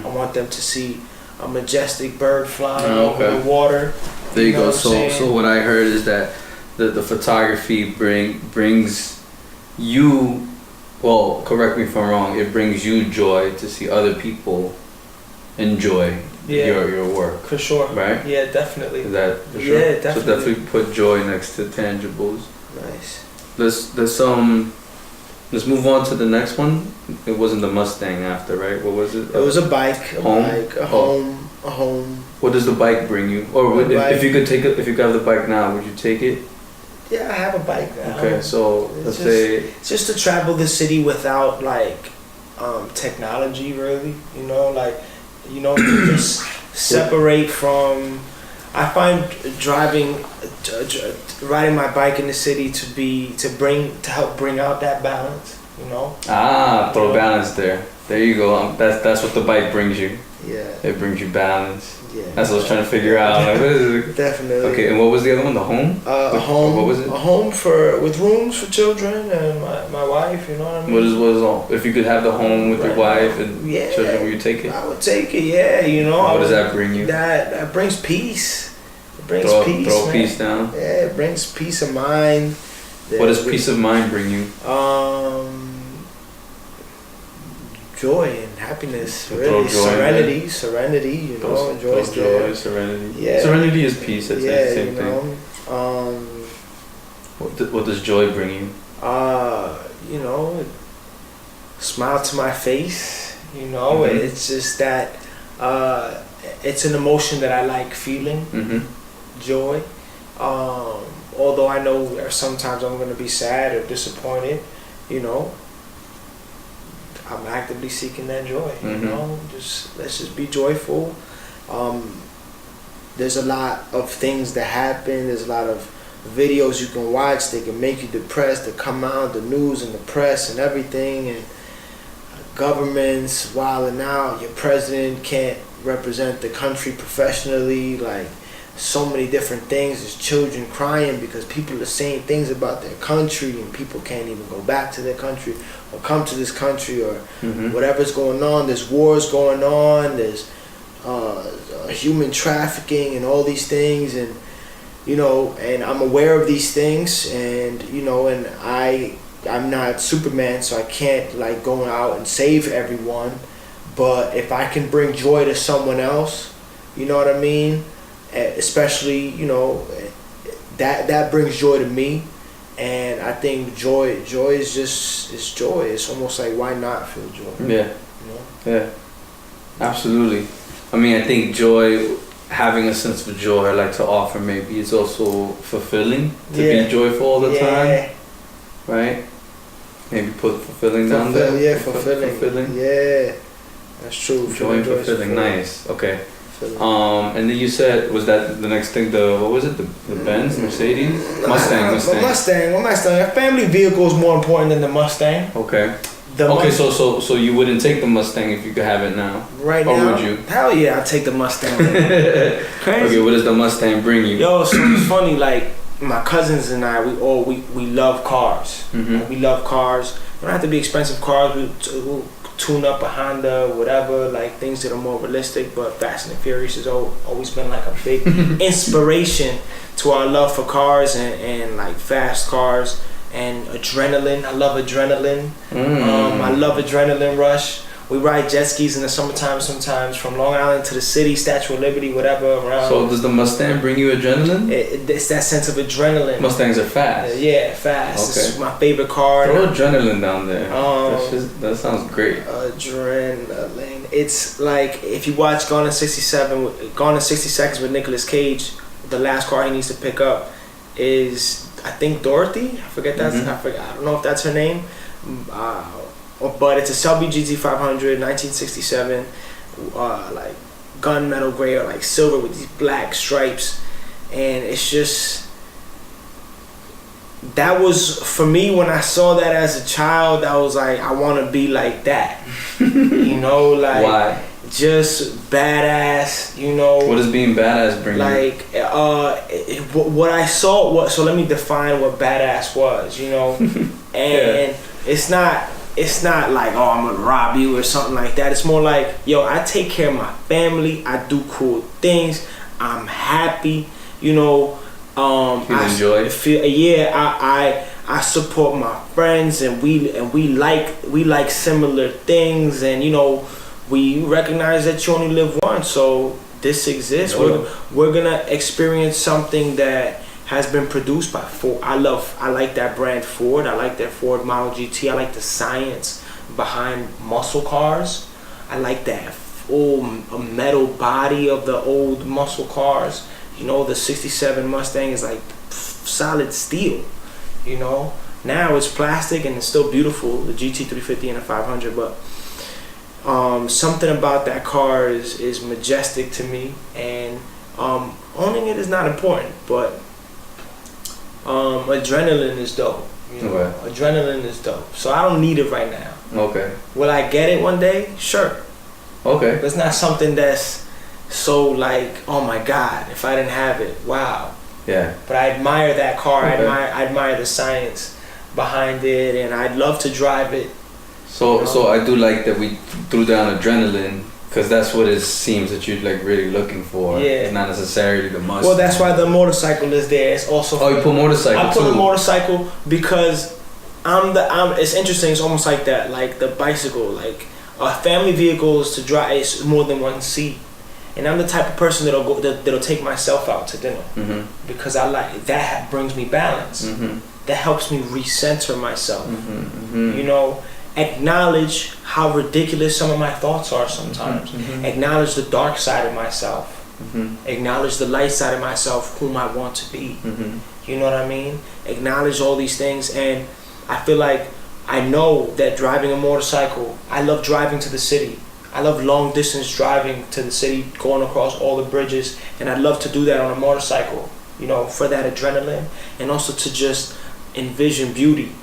I want them to see a majestic bird flying over the water. There you go. So what I heard is that the photography brings you, well, correct me if I'm wrong, it brings you joy to see other people enjoy your work. For sure. Right? Yeah, definitely. Is that for sure? Yeah, definitely. So definitely put joy next to tangibles. Nice. Let's move on to the next one. It wasn't the Mustang after, right? What was it? It was a bike. A home. What does the bike bring you? Or if you could have the bike now, would you take it? Yeah, I have a bike now. Okay, so let's say it's just to travel the city without like technology, really. You know, like, you know, just separate from. I find riding my bike in the city to help bring out that balance. You know. Throw balance there. There you go. That's what the bike brings you. Yeah. It brings you balance. Yeah. That's what I was trying to figure out. Like, what is it? Definitely. Okay, and what was the other one? The home? A home. What was it? A home with rooms for children and my wife. You know what I mean? What is all? If you could have the home with your wife and children, would you take it? I would take it. Yeah, you know. What does that bring you? That brings peace. It brings peace. Throw peace down. Yeah, it brings peace of mind. What does peace of mind bring you? Joy and happiness, really. Serenity, you know, joy, serenity. Yeah. Serenity is peace, it's the same thing. What does joy bring you? You know, smile to my face, you know, it's just that it's an emotion that I like feeling. Joy. Although I know sometimes I'm gonna be sad or disappointed, you know, I'm actively seeking that joy. You know, let's just be joyful. There's a lot of things that happen. There's a lot of videos you can watch. They can make you depressed. That come out, the news and the press and everything, and governments wilding out. Your president can't represent the country professionally. Like, so many different things. There's children crying because people are saying things about their country, and people can't even go back to their country or come to this country, or whatever's going on. There's wars going on. There's human trafficking and all these things, and you know, and I'm aware of these things, and you know, and I'm not Superman, so I can't like go out and save everyone, but if I can bring joy to someone else, you know what I mean, especially, you know, that brings joy to me. And I think joy is just, it's joy. It's almost like, why not feel joy? Yeah. You know? Yeah. Absolutely. I mean, I think joy, having a sense of joy I like to offer maybe is also fulfilling, to be joyful all the time. Right? Maybe put fulfilling down there. Yeah, fulfilling. Yeah. That's true. Joy and fulfilling. Nice. Okay. And then you said, was that the next thing, what was it, the Benz, Mercedes? Mustang. A family vehicle is more important than the Mustang. Okay. So you wouldn't take the Mustang if you could have it now? Right now? Or would you? Hell yeah, I'd take the Mustang. Crazy. Okay, what does the Mustang bring you? Yo, so it's funny, like, my cousins and I, we love cars. Like, we love cars. They don't have to be expensive cars. We'll tune up a Honda, whatever, like things that are more realistic. But Fast and the Furious has always been like a big inspiration to our love for cars and like fast cars and adrenaline. I love adrenaline. I love adrenaline rush. We ride jet skis in the summertime sometimes from Long Island to the city, Statue of Liberty, whatever around. So does the Mustang bring you adrenaline? It's that sense of adrenaline. Mustangs are fast. Yeah, fast. Okay. It's my favorite car. Throw adrenaline down there. That sounds great. Adrenaline. It's like if you watch Gone in 60 Seconds with Nicolas Cage, the last car he needs to pick up is, I think, Dorothy. I forget that. I don't know if that's her name. But it's a Shelby GT500, 1967, like gunmetal gray or like silver with these black stripes, and it's just, that was, for me, when I saw that as a child, I was like, I want to be like that. You know, like, why? Just badass, you know. What does being badass bring like, you? What I saw, so let me define what badass was, you know. And it's not like, oh, I'm gonna rob you or something like that. It's more like, yo, I take care of my family. I do cool things. I'm happy. You know, I support my friends, and we like similar things, and you know, we recognize that you only live once, so this exists. We're gonna experience something that has been produced by Ford. I like that brand Ford. I like that Ford Model GT. I like the science behind muscle cars. I like that full metal body of the old muscle cars. You know, the 67 Mustang is like solid steel. You know, now it's plastic and it's still beautiful, the GT350 and the 500, but something about that car is majestic to me, and owning it is not important, but adrenaline is dope. You know? Okay. Adrenaline is dope. So I don't need it right now. Okay. Will I get it one day? Sure. Okay. But it's not something that's so like, oh my God, if I didn't have it, wow. Yeah. But I admire that car. Okay. I admire the science behind it, and I'd love to drive it. So I do like that we threw down adrenaline, because that's what it seems that you're like really looking for. Yeah. It's not necessarily the Mustang. Well, that's why the motorcycle is there. It's also. Oh, you put motorcycle too. I put a motorcycle because it's interesting. It's almost like that, like the bicycle. Like a family vehicle is to drive. It's more than one seat, and I'm the type of person that'll take myself out to dinner because I like that. Brings me balance. That helps me recenter myself. You know. acknowledge how ridiculous some of my thoughts are sometimes. Acknowledge the dark side of myself. Acknowledge the light side of myself, whom I want to be. You know what I mean? Acknowledge all these things, and I feel like I know that driving a motorcycle, I love driving to the city. I love long distance driving to the city, going across all the bridges, and I'd love to do that on a motorcycle, you know, for that adrenaline, and also to just envision beauty.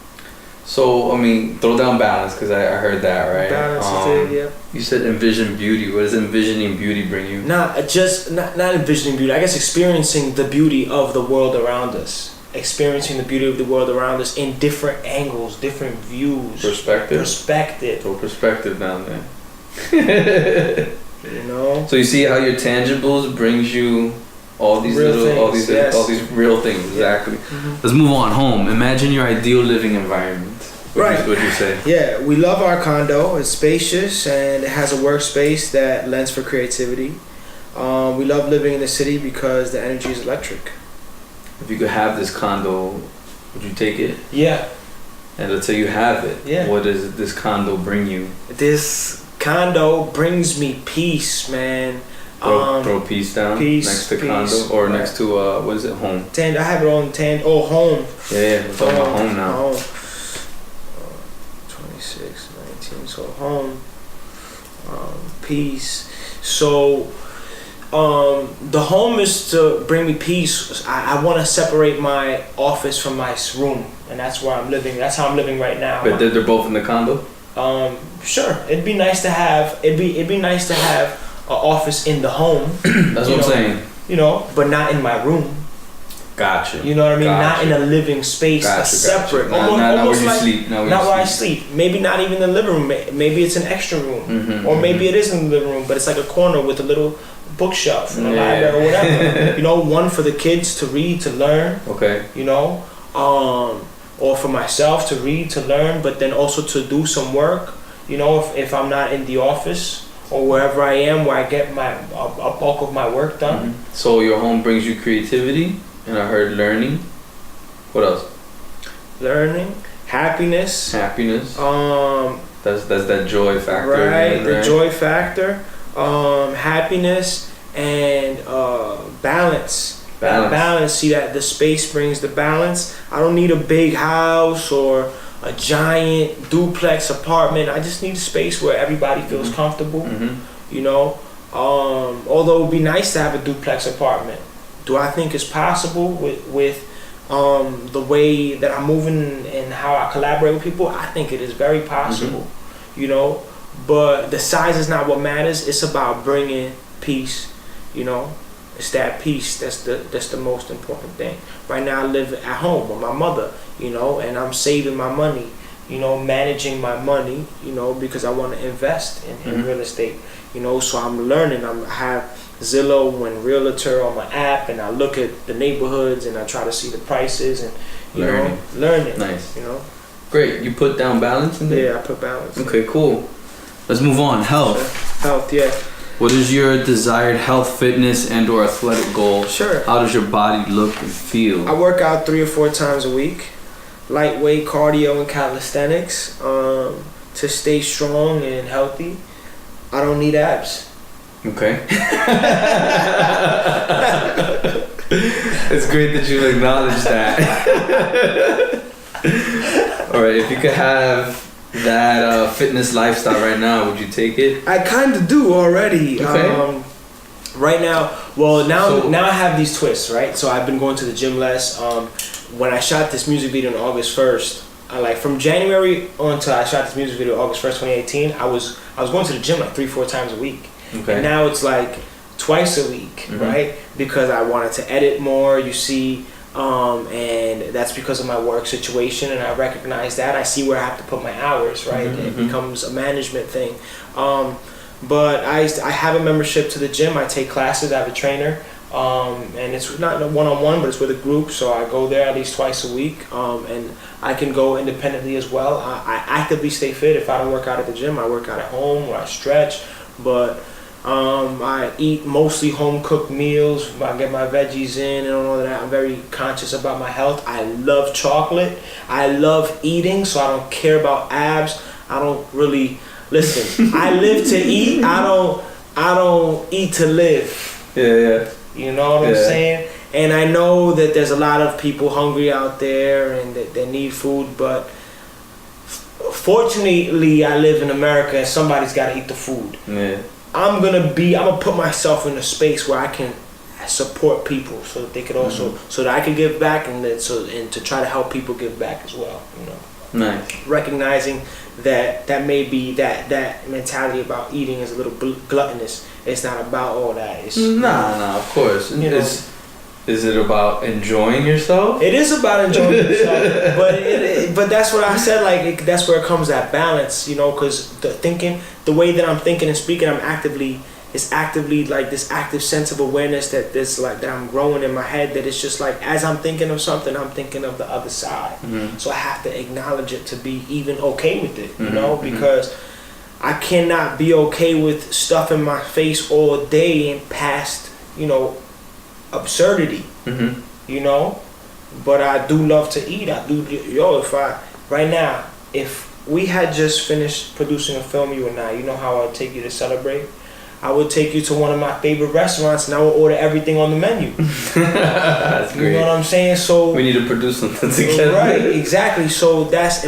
So, I mean, throw down balance, because I heard that, right? Balance is it, yeah. You said envision beauty. What does envisioning beauty bring you? Not envisioning beauty. I guess experiencing the beauty of the world around us. Experiencing the beauty of the world around us in different angles, different views. Perspective. So perspective down there. You know? So you see how your tangibles brings you all these real little, things, all these real things, exactly. Let's move on. Home. Imagine your ideal living environment. What'd you say? Yeah, we love our condo. It's spacious and it has a workspace that lends for creativity. We love living in the city because the energy is electric. If you could have this condo, would you take it? Yeah. And let's say you have it. Yeah. What does this condo bring you? This condo brings me peace, man. Throw peace down next to condo or next to what is it, home? I have it on home. Yeah, we're talking about home now. Home. 26, 19, so home, peace. So the home is to bring me peace. I want to separate my office from my room, and that's where I'm living. That's how I'm living right now. But they're both in the condo? Sure. It'd be nice to have an office in the home. That's what I'm saying. You know, but not in my room. Gotcha. You know what I mean? Not in a living space, separate. Not where you sleep. Not where I sleep. Maybe not even the living room. Maybe it's an extra room, or maybe it is in the living room, but it's like a corner with a little bookshelf and a library or whatever. You know, one for the kids to read, to learn. Okay. You know, or for myself to read, to learn, but then also to do some work. You know, if I'm not in the office or wherever I am, where I get a bulk of my work done. So your home brings you creativity. And I heard learning. What else? Learning, happiness. That's that joy factor. Right, the joy factor. Happiness and balance. Balance. See that the space brings the balance. I don't need a big house or a giant duplex apartment. I just need a space where everybody feels comfortable. You know, although it would be nice to have a duplex apartment. Do I think it's possible with the way that I'm moving and how I collaborate with people? I think it is very possible, you know. But the size is not what matters. It's about bringing peace, you know. It's that peace that's the most important thing. Right now I live at home with my mother, you know, and I'm saving my money, you know, managing my money, you know, because I want to invest in real estate, you know. So I'm learning. I have Zillow and Realtor on my app, and I look at the neighborhoods and I try to see the prices and learning. Nice. You know. Great. You put down balance in there? Yeah, I put balance. Okay, cool. Let's move on. Health. Sure. Health, yeah. What is your desired health, fitness, and or athletic goal? Sure. How does your body look and feel? I work out 3 or 4 times a week. Lightweight cardio and calisthenics to stay strong and healthy. I don't need abs. Okay. It's great that you acknowledge that. All right, if you could have that fitness lifestyle right now, would you take it? I kind of do already. Okay. Right now, now I have these twists, right? So I've been going to the gym less. When I shot this music video on August 1st, from January until I shot this music video August 1st, 2018, I was going to the gym like 3-4 times a week. Okay. And now it's like twice a week, right? Because I wanted to edit more, you see, and that's because of my work situation, and I recognize that. I see where I have to put my hours, right? It becomes a management thing. But I have a membership to the gym. I take classes. I have a trainer, and it's not a one-on-one, but it's with a group. So I go there at least twice a week, and I can go independently as well. I actively stay fit. If I don't work out at the gym, I work out at home or I stretch. But I eat mostly home-cooked meals. I get my veggies in and all of that. I'm very conscious about my health. I love chocolate. I love eating, so I don't care about abs. I don't really listen. I live to eat. I don't eat to live. Yeah. You know what I'm saying? And I know that there's a lot of people hungry out there and that they need food, but fortunately I live in America and somebody's got to eat the food. Yeah. I'm gonna put myself in a space where I can support people so that they could also so that I can give back and to try to help people give back as well, you know. Nice. Recognizing that maybe that mentality about eating is a little gluttonous. It's not about all that. It's nah, of course. Is it about enjoying yourself? It is about enjoying yourself, but that's what I said. Like that's where it comes that balance, you know, because the way that I'm thinking and speaking, it's actively like this active sense of awareness that I'm growing in my head. That it's just like as I'm thinking of something, I'm thinking of the other side. So I have to acknowledge it to be even okay with it, you know, because I cannot be okay with stuff in my face all day and past, you know, absurdity, you know. But I do love to eat. If we had just finished producing a film, you and I, you know how I'd take you to celebrate? I would take you to one of my favorite restaurants and I would order everything on the menu. That's great. You know what I'm saying? So we need to produce something together. Right, exactly. So that's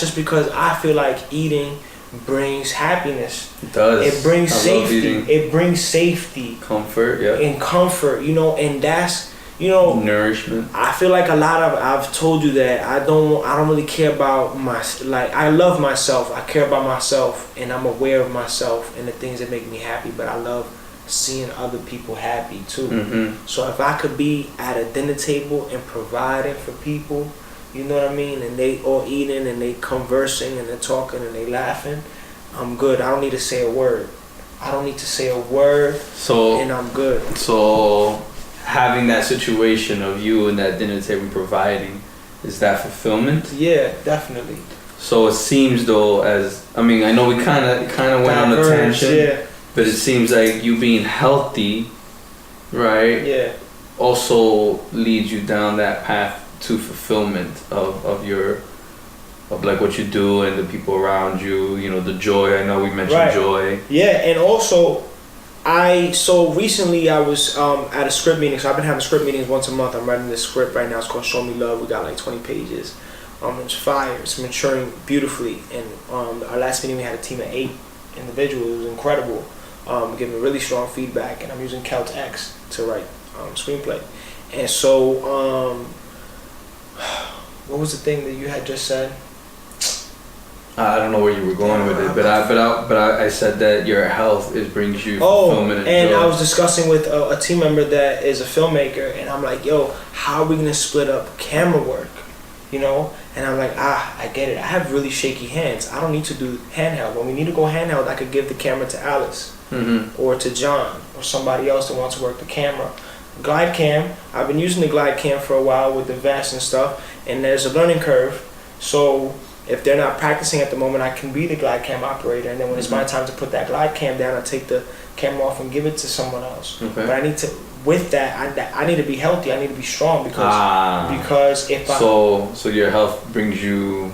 just because I feel like eating brings happiness. It does. It brings safety. It brings safety. Comfort, yeah. And comfort, you know, and that's, you know, nourishment. I feel like I've told you that I don't really care about I love myself. I care about myself and I'm aware of myself and the things that make me happy, but I love seeing other people happy too. So if I could be at a dinner table and providing for people, you know what I mean, and they all eating and they conversing and they're talking and they laughing, I'm good. I don't need to say a word. So and I'm good. So having that situation of you and that dinner table providing, is that fulfillment? Yeah, definitely. So it seems though, I know we kind of went on a tangent, but it seems like you being healthy, right? Yeah. Also leads you down that path to fulfillment of like what you do and the people around you, you know, the joy. I know we mentioned joy. Yeah, and also so recently I was at a script meeting. So I've been having script meetings once a month. I'm writing this script right now. It's called Show Me Love. We got like 20 pages. It's fire. It's maturing beautifully. And our last meeting we had a team of 8 individuals. It was incredible. Giving really strong feedback. And I'm using Celt X to write screenplay. And so what was the thing that you had just said? I don't know where you were going with it, but I said that your health brings you fulfillment and joy. I was discussing with a team member that is a filmmaker, and I'm like, yo, how are we gonna split up camera work? You know? And I'm like, I get it. I have really shaky hands. I don't need to do handheld. When we need to go handheld, I could give the camera to Alice or to John or somebody else that wants to work the camera. Glide cam, I've been using the glide cam for a while with the vest and stuff, and there's a learning curve. So if they're not practicing at the moment, I can be the glide cam operator, and then when it's my time to put that glide cam down, I take the camera off and give it to someone else. Okay. But I need to, with that, I need to be healthy. I need to be strong because if so your health brings you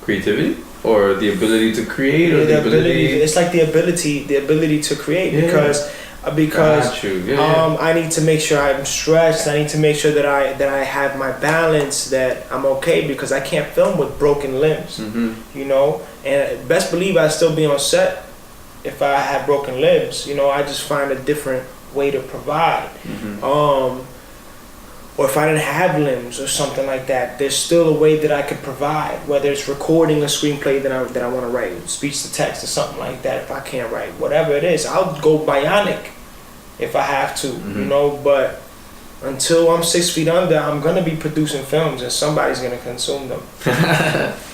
creativity or the ability to create, or the ability. It's like the ability to create because I need to make sure I'm stretched. I need to make sure that I have my balance, that I'm okay, because I can't film with broken limbs, you know. And best believe I'd still be on set if I had broken limbs. You know, I just find a different way to provide. Or if I didn't have limbs or something like that, there's still a way that I could provide, whether it's recording a screenplay that I want to write, speech to text or something like that. If I can't write, whatever it is, I'll go bionic if I have to, you know. But until I'm 6 feet under, I'm going to be producing films and somebody's going to consume them.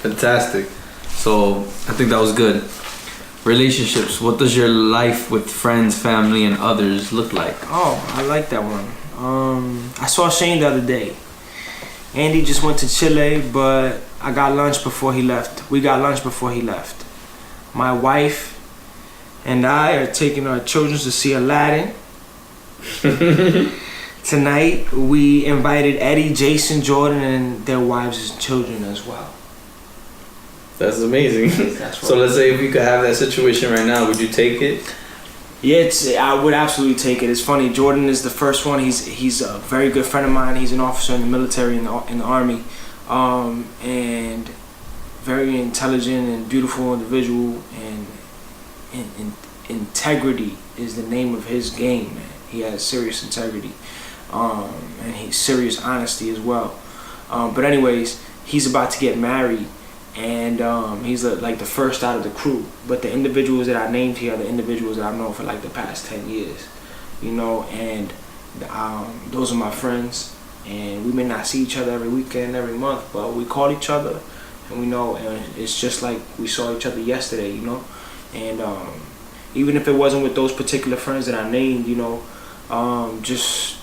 Fantastic. So I think that was good. Relationships. What does your life with friends, family, and others look like? Oh, I like that one. I saw Shane the other day. Andy just went to Chile, but I got lunch before he left. We got lunch before he left. My wife and I are taking our children to see Aladdin. Tonight, we invited Eddie, Jason, Jordan, and their wives and children as well. That's amazing. That's So let's say if you could have that situation right now, would you take it? Yeah, I would absolutely take it. It's funny. Jordan is the first one. He's a very good friend of mine. He's an officer in the military in the army, and very intelligent and beautiful individual. And integrity is the name of his game, man. He has serious integrity, and he's serious honesty as well. But anyways, he's about to get married. And he's like the first out of the crew. But the individuals that I named here are the individuals that I've known for like the past 10 years, you know, and those are my friends. And we may not see each other every weekend, every month, but we call each other, and we know, and it's just like we saw each other yesterday, you know. And even if it wasn't with those particular friends that I named, you know, just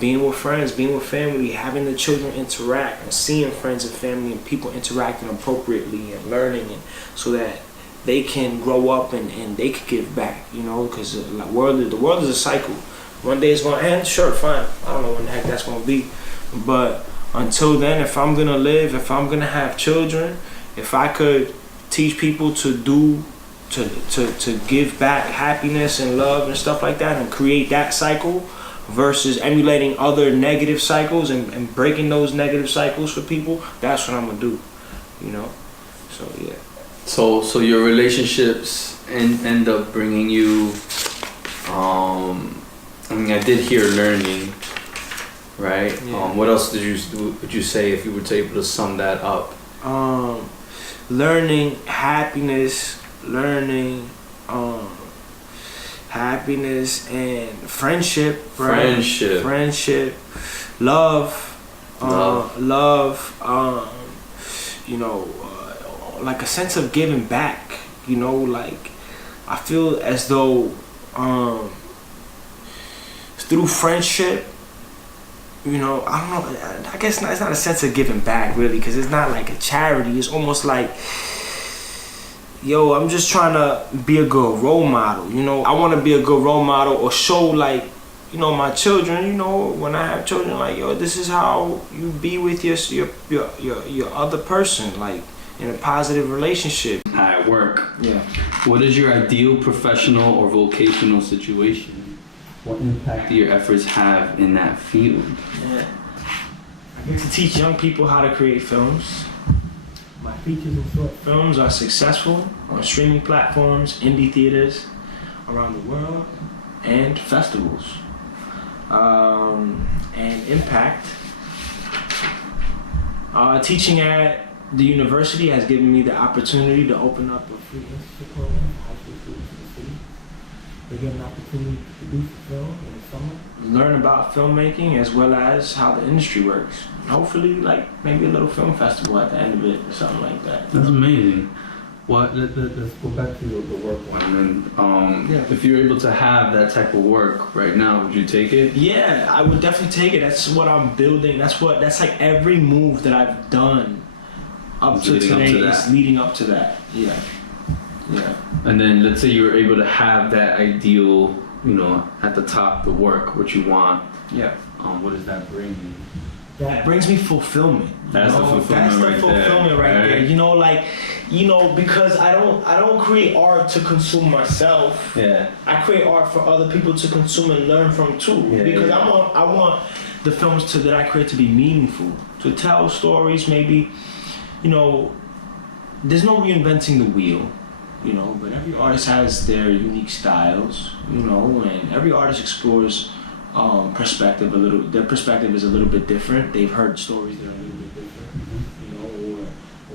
being with friends, being with family, having the children interact, and seeing friends and family and people interacting appropriately and learning, and so that they can grow up and they can give back, you know, because the world is a cycle. One day it's going to end, sure, fine. I don't know when the heck that's going to be. But until then, if I'm going to live, if I'm going to have children, if I could teach people to give back happiness and love and stuff like that, and create that cycle, versus emulating other negative cycles and breaking those negative cycles for people, that's what I'm gonna do, you know. So yeah. So your relationships end up bringing you. I mean, I did hear learning, right? Yeah. What else would you say if you were able to sum that up? Learning, happiness, happiness and friendship, right? Friendship, love, you know, like a sense of giving back, you know, like I feel as though through friendship, you know, I don't know, I guess it's not a sense of giving back really, because it's not like a charity. It's almost like, yo, I'm just trying to be a good role model, you know. I want to be a good role model, or show, like, you know, my children, you know, when I have children, like, yo, this is how you be with your other person, like, in a positive relationship. At work. Yeah. What is your ideal professional or vocational situation? What impact do your efforts have in that field? Yeah. I get to teach young people how to create films. My features and short films are successful on streaming platforms, indie theaters around the world, and festivals. And impact. Teaching at the university has given me the opportunity to open up a free institute program for high school students in the city. They get an opportunity to produce a film in the summer, learn about filmmaking as well as how the industry works. And hopefully, like, maybe a little film festival at the end of it or something like that. That's amazing. Well, let's go back to the work one. And if you're able to have that type of work right now, would you take it? Yeah, I would definitely take it. That's what I'm building. That's like every move that I've done up to today is leading up to that. Yeah. Yeah. And then let's say you were able to have that ideal, you know, at the top, the work, what you want. Yeah. What does that bring you? That brings me fulfillment. That's the fulfillment right there. You know, like, you know, because I don't create art to consume myself. Yeah. I create art for other people to consume and learn from too. Yeah, because I want the films that I create to be meaningful, to tell stories. Maybe, you know, there's no reinventing the wheel. You know, but every artist has their unique styles, you know, and every artist explores perspective a little. Their perspective is a little bit different. They've heard stories that are a little bit different, you know,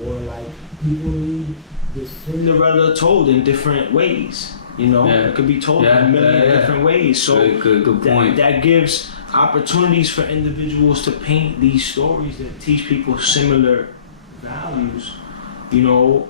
or like people need this Cinderella told in different ways, you know. It could be told in a million different ways. So good point. That gives opportunities for individuals to paint these stories that teach people similar values, you know.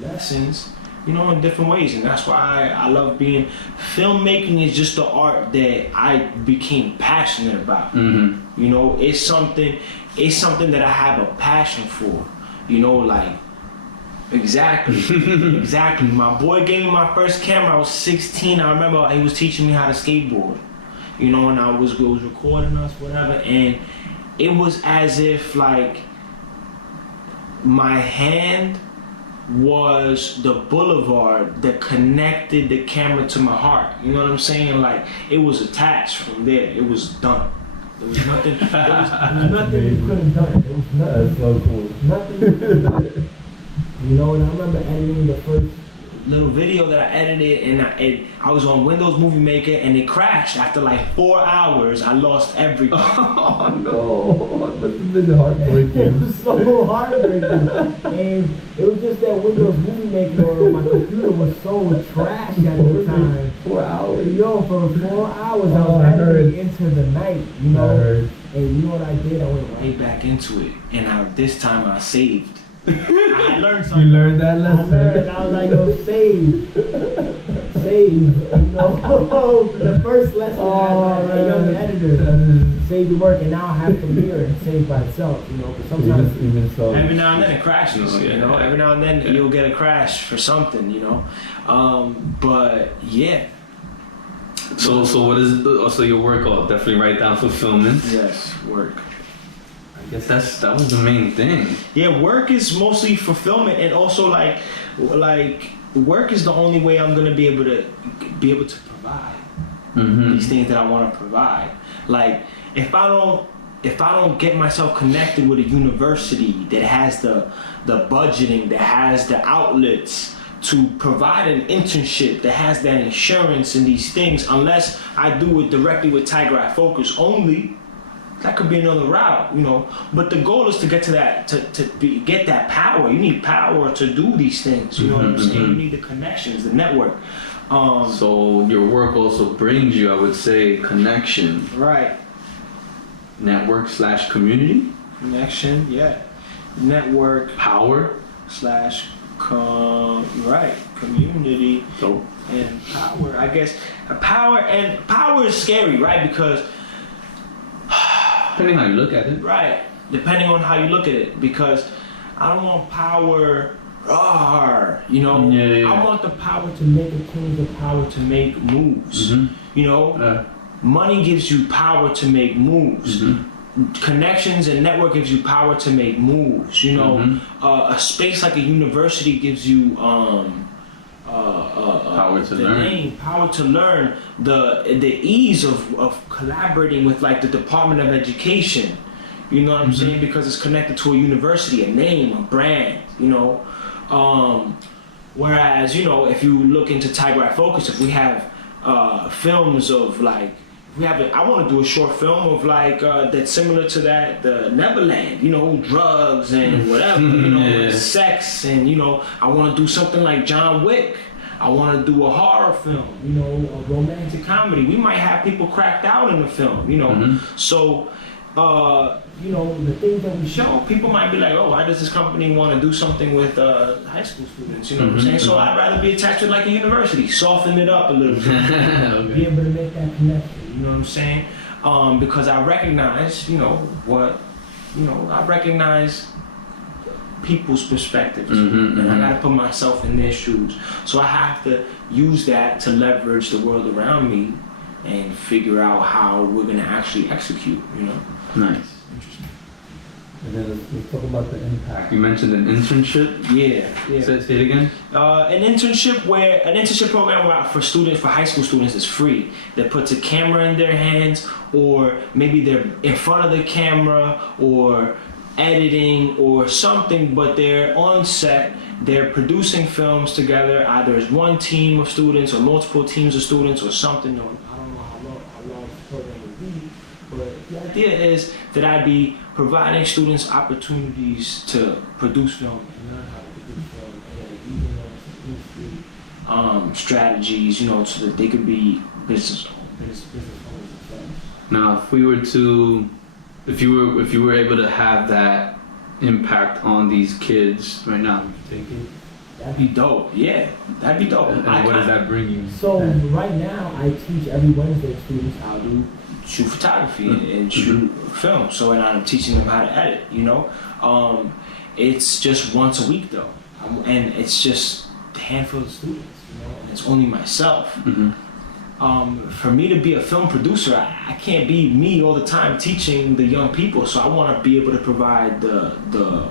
Lessons, you know, in different ways, and that's why I love being. Filmmaking is just the art that I became passionate about. Mm-hmm. You know, it's something that I have a passion for. You know, like exactly. My boy gave me my first camera. I was 16. I remember he was teaching me how to skateboard. You know, and I was recording us, whatever, and it was as if like my hand was the boulevard that connected the camera to my heart. You know what I'm saying? Like, it was attached from there. It was done. There was nothing. There was nothing you could have done. It was nothing. That's so cool. Nothing you could have done. You know, and I remember editing the first little video that I edited, and I was on Windows Movie Maker, and it crashed after like 4 hours. I lost everything. Oh no, that must have been heartbreaking. It was so heartbreaking, and it was just that Windows Movie Maker on my computer was so trash at the time. 4 hours. Yo, for 4 hours I was editing into the night, you know. And you know what I did? I went right back into it, and this time I saved. I learned something. You learned that lesson. I was like, yo, save, you know. The first lesson as a young editor, save your work, and now I have Premiere and save by itself, you know. Because sometimes, even so, every now and then it crashes, you know. Every now and then you'll get a crash for something, you know. But yeah. So what is also your work? I'll definitely write down fulfillment. Yes, work. I guess that was the main thing. Yeah, work is mostly fulfillment, and also like work is the only way I'm gonna be able to provide these things that I want to provide. Like if I don't get myself connected with a university that has the budgeting, that has the outlets to provide an internship, that has that insurance and these things, unless I do it directly with Tiger Eye Focus only. That could be another route, you know. But the goal is to get to that, get that power. You need power to do these things. You know what I'm saying? You need the connections, the network. So your work also brings you, I would say, connection. Right. Network / community. Connection, yeah. Network. Power / right. Community. So. And power. I guess power is scary, right? Because depending on how you look at it. Right. Depending on how you look at it. Because I don't want power, you know. Yeah. I want the power to make a change, the power to make moves. You know, money gives you power to make moves. Connections and network gives you power to make moves. You know, a space like a university gives you power to learn. Power to learn. The ease of collaborating with like the Department of Education. You know what I'm saying? Because it's connected to a university, a name, a brand, you know. Whereas, you know, if you look into Tiger Eye Focus, if we have films of like, I want to do a short film of like that's similar to that, the Neverland, you know, drugs and whatever, you know, sex, and you know, I want to do something like John Wick. I want to do a horror film, you know, a romantic comedy. We might have people cracked out in the film, you know. So, you know, the things that we show, people might be like, oh, why does this company want to do something with high school students? You know what I'm saying? So I'd rather be attached to like a university, soften it up a little bit, be able to make that connection. You know what I'm saying? Because I recognize, you know, I recognize people's perspectives, and I gotta put myself in their shoes. So I have to use that to leverage the world around me and figure out how we're gonna actually execute, you know? Nice. Interesting. And then let's talk about the impact. You mentioned an internship? Yeah. Say it again? An internship program for students, for high school students, is free. That puts a camera in their hands, or maybe they're in front of the camera, or editing or something, but they're on set, they're producing films together, either as one team of students or multiple teams of students or something. I don't know how long the program will be, but the idea is that I'd be providing students opportunities to produce film and learn how to produce film, and even industry strategies, you know, so that they could be business owners themselves. Now, if you were able to have that impact on these kids right now, would you take it? That'd be dope. Yeah, that'd be dope. And what does that bring you? So right now, I teach every Wednesday students how to shoot photography and shoot film. So, and I'm teaching them how to edit. You know, it's just once a week though, and it's just a handful of students. You know, and it's only myself. For me to be a film producer, I can't be me all the time teaching the young people. So I want to be able to provide the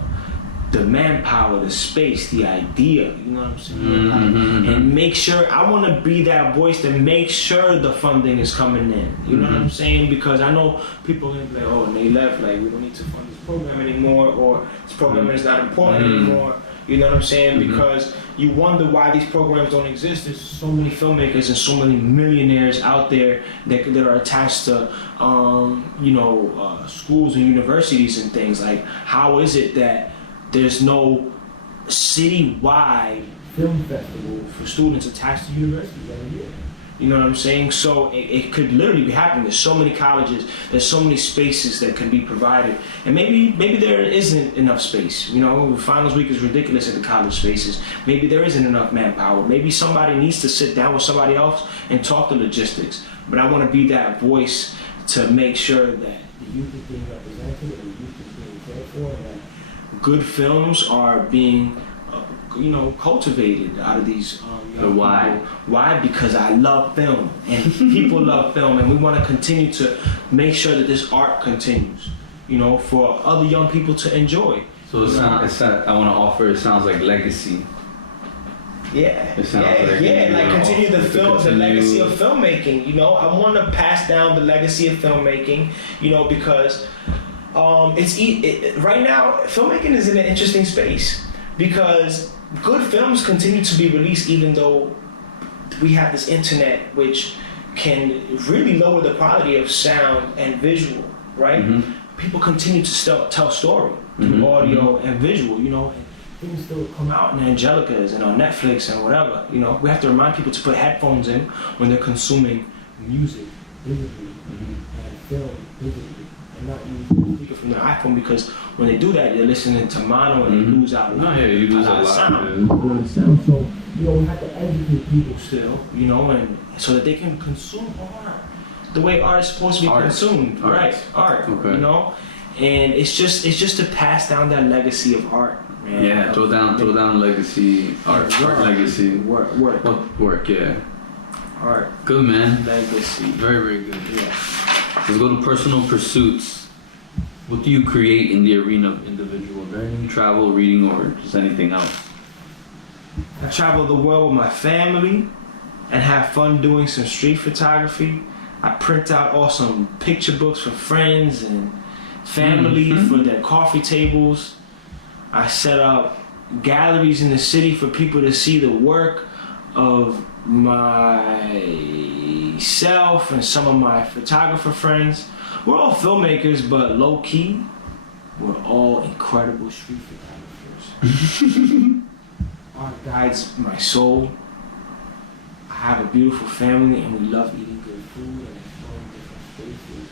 the manpower, the space, the idea, you know what I'm saying? Mm-hmm. And make sure, I want to be that voice that makes sure the funding is coming in, you know what I'm saying? Because I know people are gonna be like, oh, and they left, like, we don't need to fund this program anymore, or this program is not important anymore, you know what I'm saying? Because you wonder why these programs don't exist. There's so many filmmakers and so many millionaires out there that are attached to, schools and universities and things. Like, how is it that there's no citywide film festival for students attached to universities every year? You know what I'm saying? So it could literally be happening. There's so many colleges, there's so many spaces that can be provided. And maybe there isn't enough space. You know, finals week is ridiculous in the college spaces. Maybe there isn't enough manpower. Maybe somebody needs to sit down with somebody else and talk the logistics. But I want to be that voice to make sure that the youth is being represented and the youth is being cared for, and that good films are being cultivated out of these young why? people. Why? Because I love film, and people love film, and we want to continue to make sure that this art continues, for other young people to enjoy. So I want to offer, it sounds like legacy. Yeah, It sounds like continue the legacy of filmmaking. I want to pass down the legacy of filmmaking, because right now filmmaking is in an interesting space, because good films continue to be released even though we have this internet which can really lower the quality of sound and visual, right? People continue to still tell story through audio and visual, and things still come out in Angelicas and on Netflix and whatever. We have to remind people to put headphones in when they're consuming music visibly and film visibly, and not use speaker from their iPhone, because when they do that, they're listening to mono and they lose out. You lose a lot of sound. So we have to educate people still, and so that they can consume art the way art is supposed to be consumed. Right, art. Okay. And it's just to pass down that legacy of art. Man. Yeah, throw down legacy, art legacy. Work, yeah. Art. Good, man. Legacy. Very, very good. Yeah. Let's go to personal pursuits. What do you create in the arena of individual learning, travel, reading, or just anything else? I travel the world with my family and have fun doing some street photography. I print out awesome picture books for friends and family for their coffee tables. I set up galleries in the city for people to see the work of myself and some of my photographer friends. We're all filmmakers, but low-key, we're all incredible street photographers. Art guides my soul. I have a beautiful family, and we love eating good food and exploring different spaces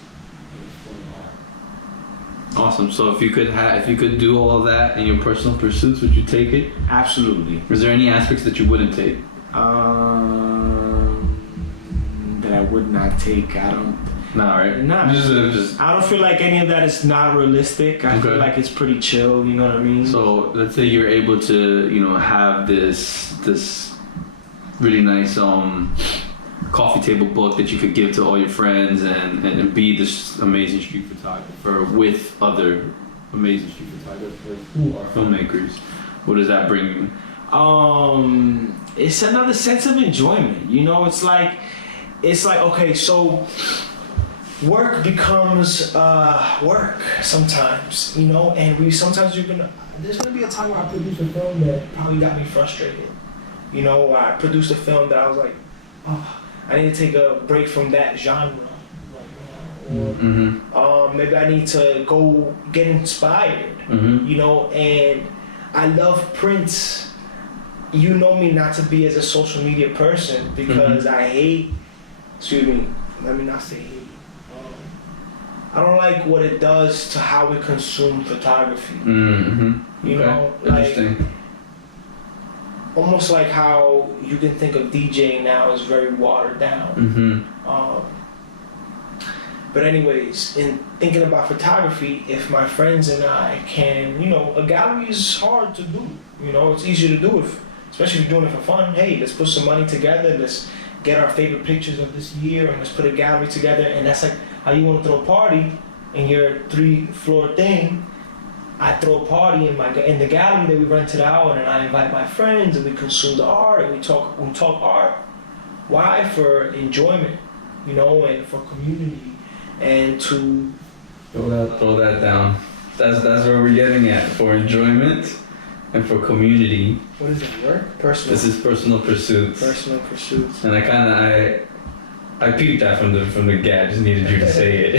and exploring art. Awesome. So if you could do all of that in your personal pursuits, would you take it? Absolutely. Is there any aspects that you wouldn't take? That I would not take. I don't. Nah, right? Nah. Just. I don't feel like any of that is not realistic. I feel like it's pretty chill. You know what I mean? So let's say you're able to, have this really nice coffee table book that you could give to all your friends and be this amazing street photographer with other amazing street photographers who are filmmakers. What does that bring you? It's another sense of enjoyment. It's like okay, so work becomes work sometimes, and there's gonna be a time where I produced a film that probably got me frustrated. I produced a film that I was like, oh, I need to take a break from that genre. Or maybe I need to go get inspired, and I love prints. You know me not to be as a social media person because I hate, let me not say hate. I don't like what it does to how we consume photography. Interesting. Almost like how you can think of DJing now is very watered down. But anyways, in thinking about photography, if my friends and I can, a gallery is hard to do. It's easier to do especially if you're doing it for fun. Hey, let's put some money together. Let's get our favorite pictures of this year and let's put a gallery together. And that's like how you want to throw a party in your 3-floor thing. I throw a party in the gallery that we rented out, and I invite my friends, and we consume the art, and we talk art. Why? For enjoyment, you know, and for community, and to Throw that down. That's where we're getting at, for enjoyment and for community. what is it? Work? Personal. This is personal pursuits. Personal pursuits. And I peeped that from the get. I just needed you to say it.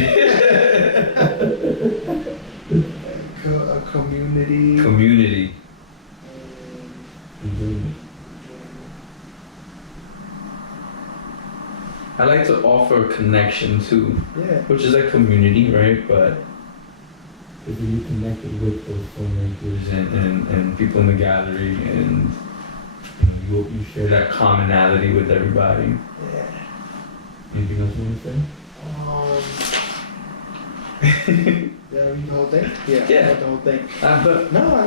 A community. Community. I like to offer connection too, Yeah. which is a community, right? But Because you connected with those filmmakers and people in the gallery, and you share that commonality with everybody. Yeah. Anything else you want to say? Yeah, read the whole thing? Yeah. Yeah. Read the whole thing. But No. I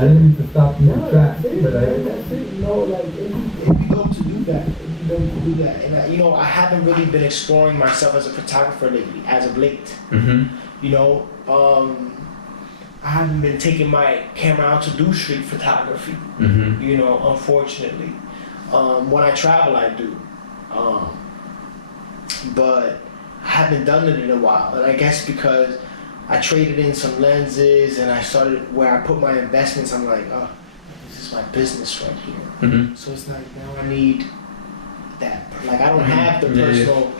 didn't mean to stop you in your tracks, but That's it. You know, like, it'd be dope to do that. It'd be dope to do that. And, I haven't really been exploring myself as a photographer lately, as of late. You know, I haven't been taking my camera out to do street photography, you know, unfortunately. When I travel, I do. But I haven't done it in a while. And I guess because I traded in some lenses and I started where I put my investments, I'm like, oh, this is my business right here. So it's like, now I need that. Like, I don't have the personal,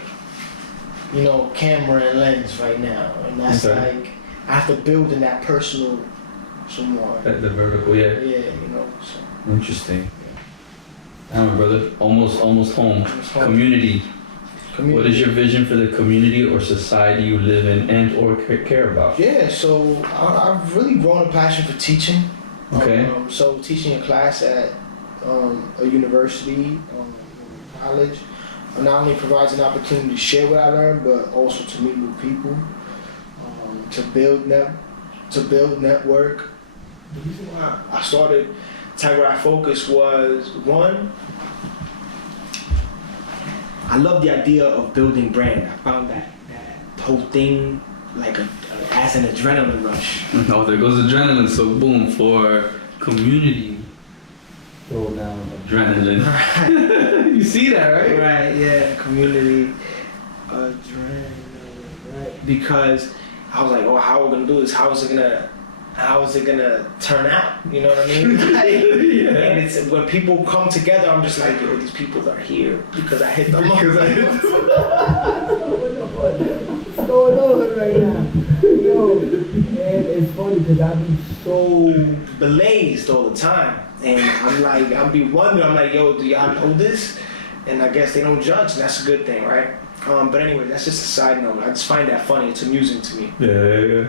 you know, camera and lens right now. And that's like, I have to build in that personal some more. the vertical, yeah. Yeah, you know. So. Interesting. My brother, almost home. Almost home. Community. What is your vision for the community or society you live in and or care about? Yeah, so I've really grown a passion for teaching. Okay. So teaching a class at a university, college, not only provides an opportunity to share what I learned, but also to meet new people, to build network. The reason why I started Tiger Eye Focus was, one, I love the idea of building brand. I found that whole thing like as an adrenaline rush. Oh, there goes adrenaline. So boom, for community. throw down. Adrenaline. Right. You see that, right? Right, yeah, community adrenaline, right? Because I was like, oh, how are we gonna do this? How is it gonna turn out? You know what I mean? Yeah. And it's when people come together, I'm just like, yo, these people are here because I hit them up. What's going on right now? Yo, man, it's funny because I be so Blazed all the time, and I'm be wondering, I'm like, yo, do y'all know this? And I guess they don't judge, and that's a good thing, right? But anyway, that's just a side note. I just find that funny. It's amusing to me. Yeah.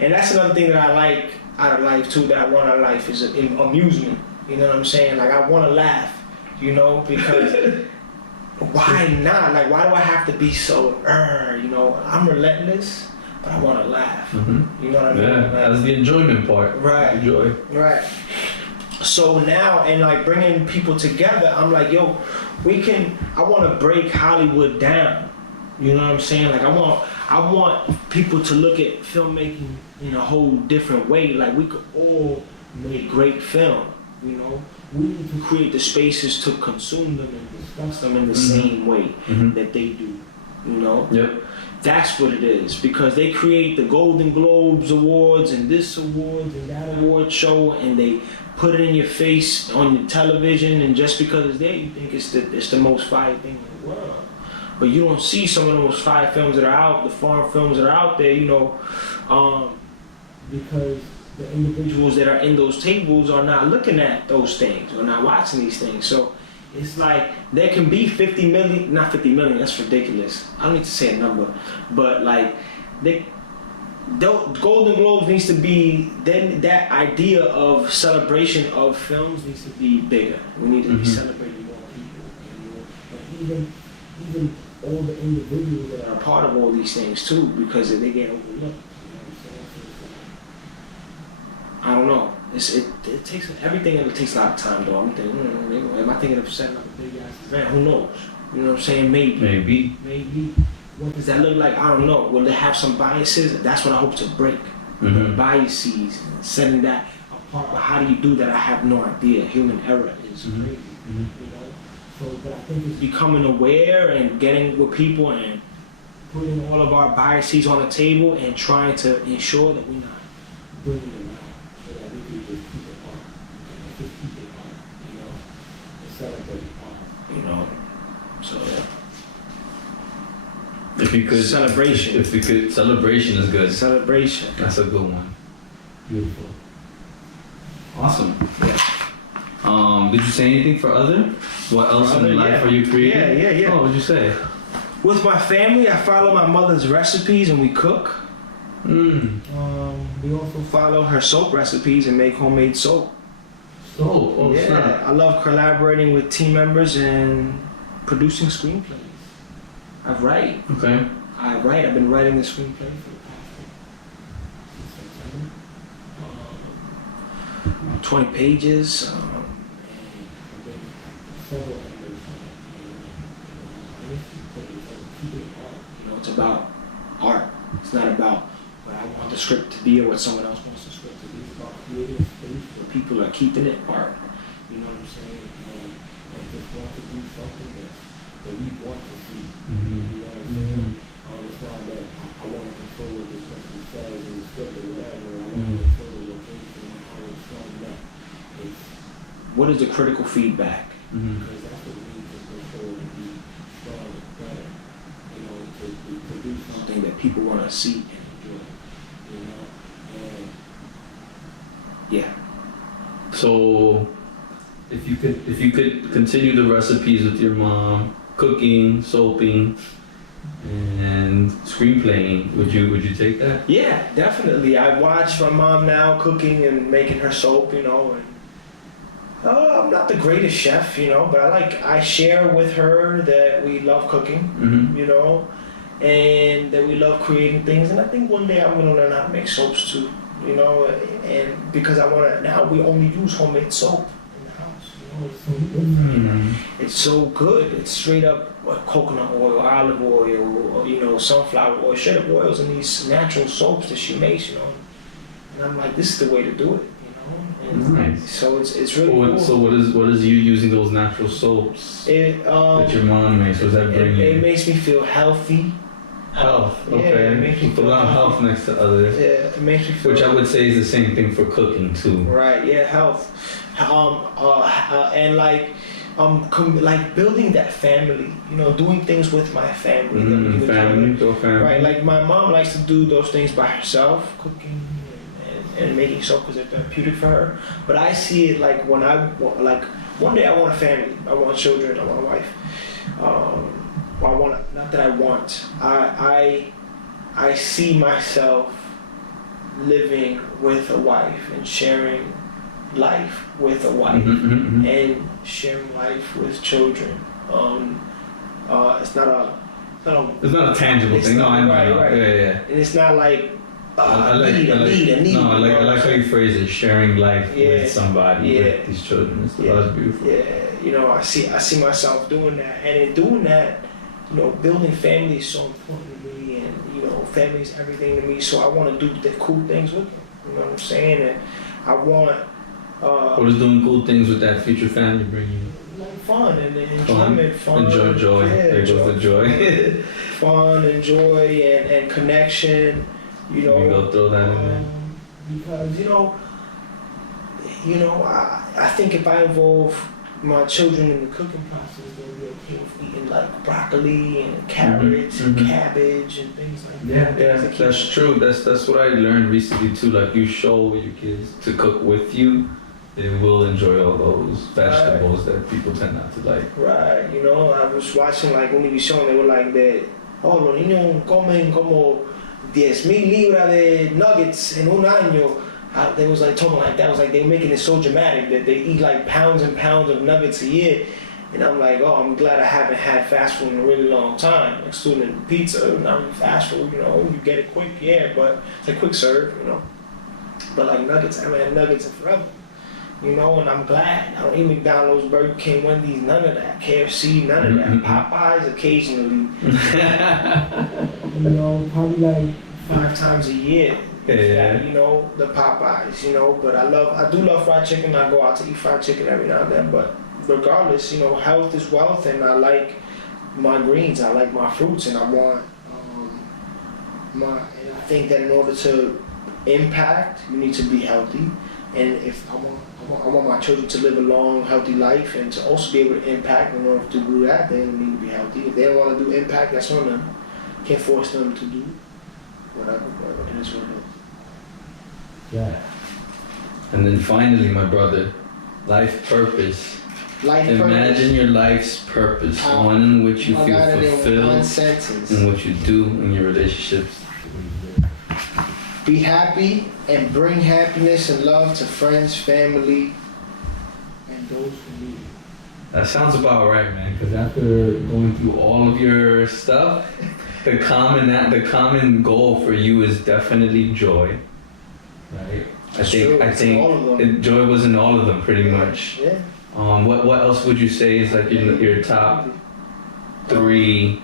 And that's another thing that I like out of life too, that I want out of life is amusement. You know what I'm saying? Like, I want to laugh, you know, because why not? Like, why do I have to be so, you know, I'm relentless, but I want to laugh. You know what I mean? Yeah, Like, that's the enjoyment part. Right. Enjoy. right. So now, and like bringing people together, I'm like, yo, I want to break Hollywood down. You know what I'm saying? Like, I want people to look at filmmaking in a whole different way. Like, we could all make great film, you know? We need to create the spaces to consume them and discuss them in the same way that they do, you know? Yep. That's what it is, because they create the Golden Globes Awards and this award and that award show, and they put it in your face on your television, and just because it's there, you think it's the most fire thing in the world. But you don't see some of those fire films that are out, the foreign films that are out there, you know, because the individuals that are in those tables are not looking at those things or not watching these things. So it's like there can be 50 million, not 50 million, that's ridiculous. I don't need to say a number, but like Golden Globes needs to be, then that idea of celebration of films needs to be bigger. We need to be celebrating more people, you know? But even all the individuals that are a part of all these things too, because they get overlooked. You know what I'm saying? I don't know. It takes everything, and it takes a lot of time though. I'm thinking, am I thinking of setting up a big ass event? Who knows? You know what I'm saying? Maybe. What Does that look like? I don't know. Will it have some biases? That's what I hope to break. Biases, setting that apart. But how do you do that? I have no idea. Human error is crazy. You know? So, but I think it's Becoming aware and getting with people and putting all of our biases on the table and trying to ensure that we're not bringing it out so that we can just keep it on. Just keep it on, you know? And celebrate on. you know. So yeah. If you could Celebration. If you could, celebration is good. Celebration. That's a good one. Beautiful. Awesome. Yeah. Did you say anything for other? What else For other, in life yeah. are you creating? Yeah. Oh, what'd you say? With my family, I follow my mother's recipes and we cook. We also follow her soap recipes and make homemade soap. Oh, Yeah, snap. I love collaborating with team members and producing screenplays. I write. Okay. I've been writing the screenplay for the past September. 20 pages. You know, it's about art. It's not about what I want the script to be or what someone else wants the script to be. It's about creating a space where people are keeping it art. You know what I'm saying? And just want to do something that we want to see. You know what I'm saying? It's not that I want to control what this person says in the script or whatever. I want to control the location and how it's shown up. What is the critical feedback? Because that's what we need to control to be strong and better. You know, to produce something that people want to see and enjoy. You know? And yeah. So, if you could continue the recipes with your mom, cooking, soaping, and screenplaying, would you take that? Yeah, definitely. I watch my mom now cooking and making her soap, you know, and I'm not the greatest chef, you know, but I share with her that we love cooking, you know, and that we love creating things. And I think one day I'm gonna learn how to make soaps too, you know, and because now we only use homemade soap in the house, you know, it's so good. It's so good. It's straight up coconut oil, olive oil, or, you know, sunflower oil, straight up oils in these natural soaps that she makes, you know. And I'm like, this is the way to do it. Nice. So it's really cool. So what is you using those natural soaps that your mom makes? What does that bring you? It makes me feel healthy. Health. Yeah, Okay. it makes me Put a lot of health next to others. Yeah, it makes me feel. Which I would say is the same thing for cooking too. Right. Yeah. Health. And like building that family. You know, doing things with my family. Family. Right. Like my mom likes to do those things by herself, cooking. And making soap because they're therapeutic for her. But I see it like one day I want a family. I want children. I want a wife. I see myself living with a wife and sharing life with a wife and sharing life with children. It's not a tangible thing. No, I know. Right. Yeah. And it's not like I like how you phrase it, sharing life with somebody, with these children. That's beautiful. Yeah, you know, I see myself doing that, and in doing that, you know, building family is so important to me, and you know, family is everything to me. So I want to do the cool things with them. You know what I'm saying? And I want. What does doing cool things with that future family bring you? Like fun and enjoyment, fun. Joy. Yeah, there goes the joy. Fun and joy and connection. You know, you go throw that in there. Because I think if I involve my children in the cooking process, they'll be okay with eating like broccoli and carrots and cabbage and things like that. Yeah, that's true. That's what I learned recently too. Like you show your kids to cook with you, they will enjoy all those vegetables that people tend not to like. Right. You know, I was watching like when they were showing, they were like that. Oh, los niños comen como 10,000 libras de nuggets en un año. They was like talking like that. It was like they were making it so dramatic that they eat like pounds and pounds of nuggets a year. And I'm like, oh, I'm glad I haven't had fast food in a really long time. Like student pizza, not really fast food, you know, you get it quick, yeah, but it's a quick serve, you know. But like nuggets, I haven't had nuggets in forever. You know, and I'm glad. I don't eat McDonald's, Burger King, Wendy's, none of that. KFC, none of that. Popeyes occasionally. You know, probably like 5 times a year. Yeah. You know, the Popeyes, you know, but I do love fried chicken. I go out to eat fried chicken every now and then, but regardless, you know, health is wealth, and I like my greens, I like my fruits, and I want and I think that in order to impact, you need to be healthy, and if I want my children to live a long, healthy life, and to also be able to impact. In order to do that, they need to be healthy. If they don't want to do impact, that's on them. Can't force them to do whatever, but it is what it is. yeah. And then finally, my brother, life purpose. Imagine your life's purpose, one in which you feel fulfilled in what you do in your relationships. Be happy and bring happiness and love to friends, family, and those who need it. That sounds about right, man. Because after going through all of your stuff, the common goal for you is definitely joy, right? I think joy was in all of them, pretty much. Yeah. What else would you say is like your top 3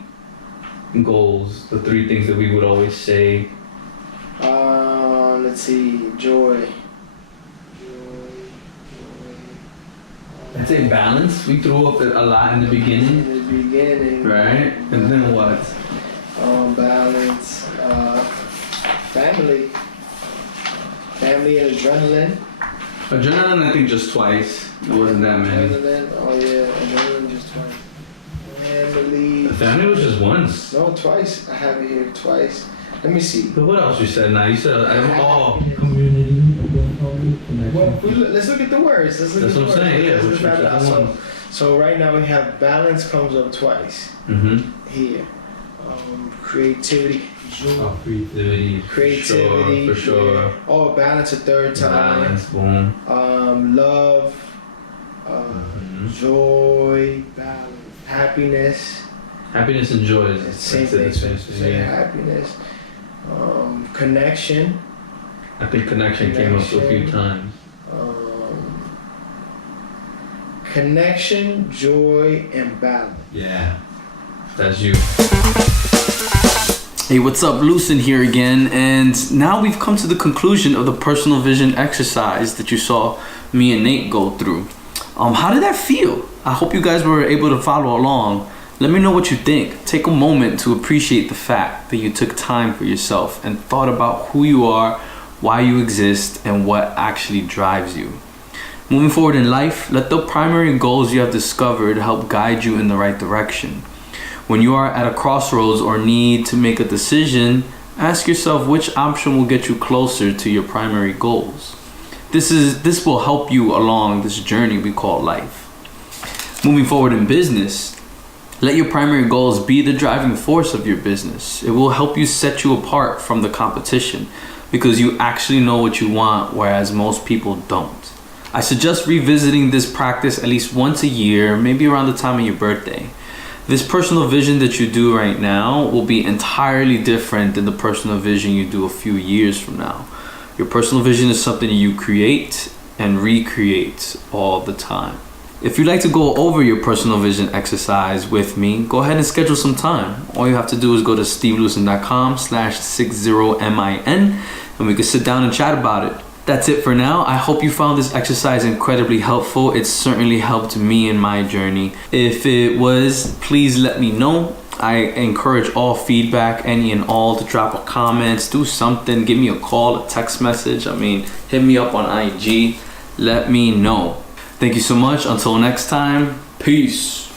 goals? The 3 things that we would always say. Let's see, joy. I'd say balance. We threw up a lot in the beginning. In the beginning. Right? And then what? Balance. Family. Family and adrenaline. Adrenaline, I think just twice. It wasn't that many. Adrenaline, oh yeah, adrenaline just twice. Family. The family was just once. No, twice. I have it here twice. Let me see. But what else you said now? You said Community, connection. Well, let's look at the words. That's what I'm saying, yeah. Let's write it out. So right now we have balance comes up twice. Here. Creativity. Creativity. For sure. Yeah. Oh, balance a third time. Balance, boom. Love. Joy. Balance. Happiness. Happiness and joy is same thing. Same happiness. Connection. I think connection came up a few times. Connection, joy, and balance. Yeah. That's you. Hey, what's up? Lucin here again, and now we've come to the conclusion of the personal vision exercise that you saw me and Nate go through. How did that feel? I hope you guys were able to follow along. Let me know what you think. Take a moment to appreciate the fact that you took time for yourself and thought about who you are, why you exist, and what actually drives you. Moving forward in life, let the primary goals you have discovered help guide you in the right direction. When you are at a crossroads or need to make a decision, ask yourself which option will get you closer to your primary goals. This will help you along this journey we call life. Moving forward in business, let your primary goals be the driving force of your business. It will help you set you apart from the competition because you actually know what you want, whereas most people don't. I suggest revisiting this practice at least once a year, maybe around the time of your birthday. This personal vision that you do right now will be entirely different than the personal vision you do a few years from now. Your personal vision is something you create and recreate all the time. If you'd like to go over your personal vision exercise with me, go ahead and schedule some time. All you have to do is go to stevelucin.com/60min and we can sit down and chat about it. That's it for now. I hope you found this exercise incredibly helpful. It certainly helped me in my journey. If it was, please let me know. I encourage all feedback, any and all, to drop a comment, do something, give me a call, a text message. Hit me up on IG. Let me know. Thank you so much. Until next time, peace.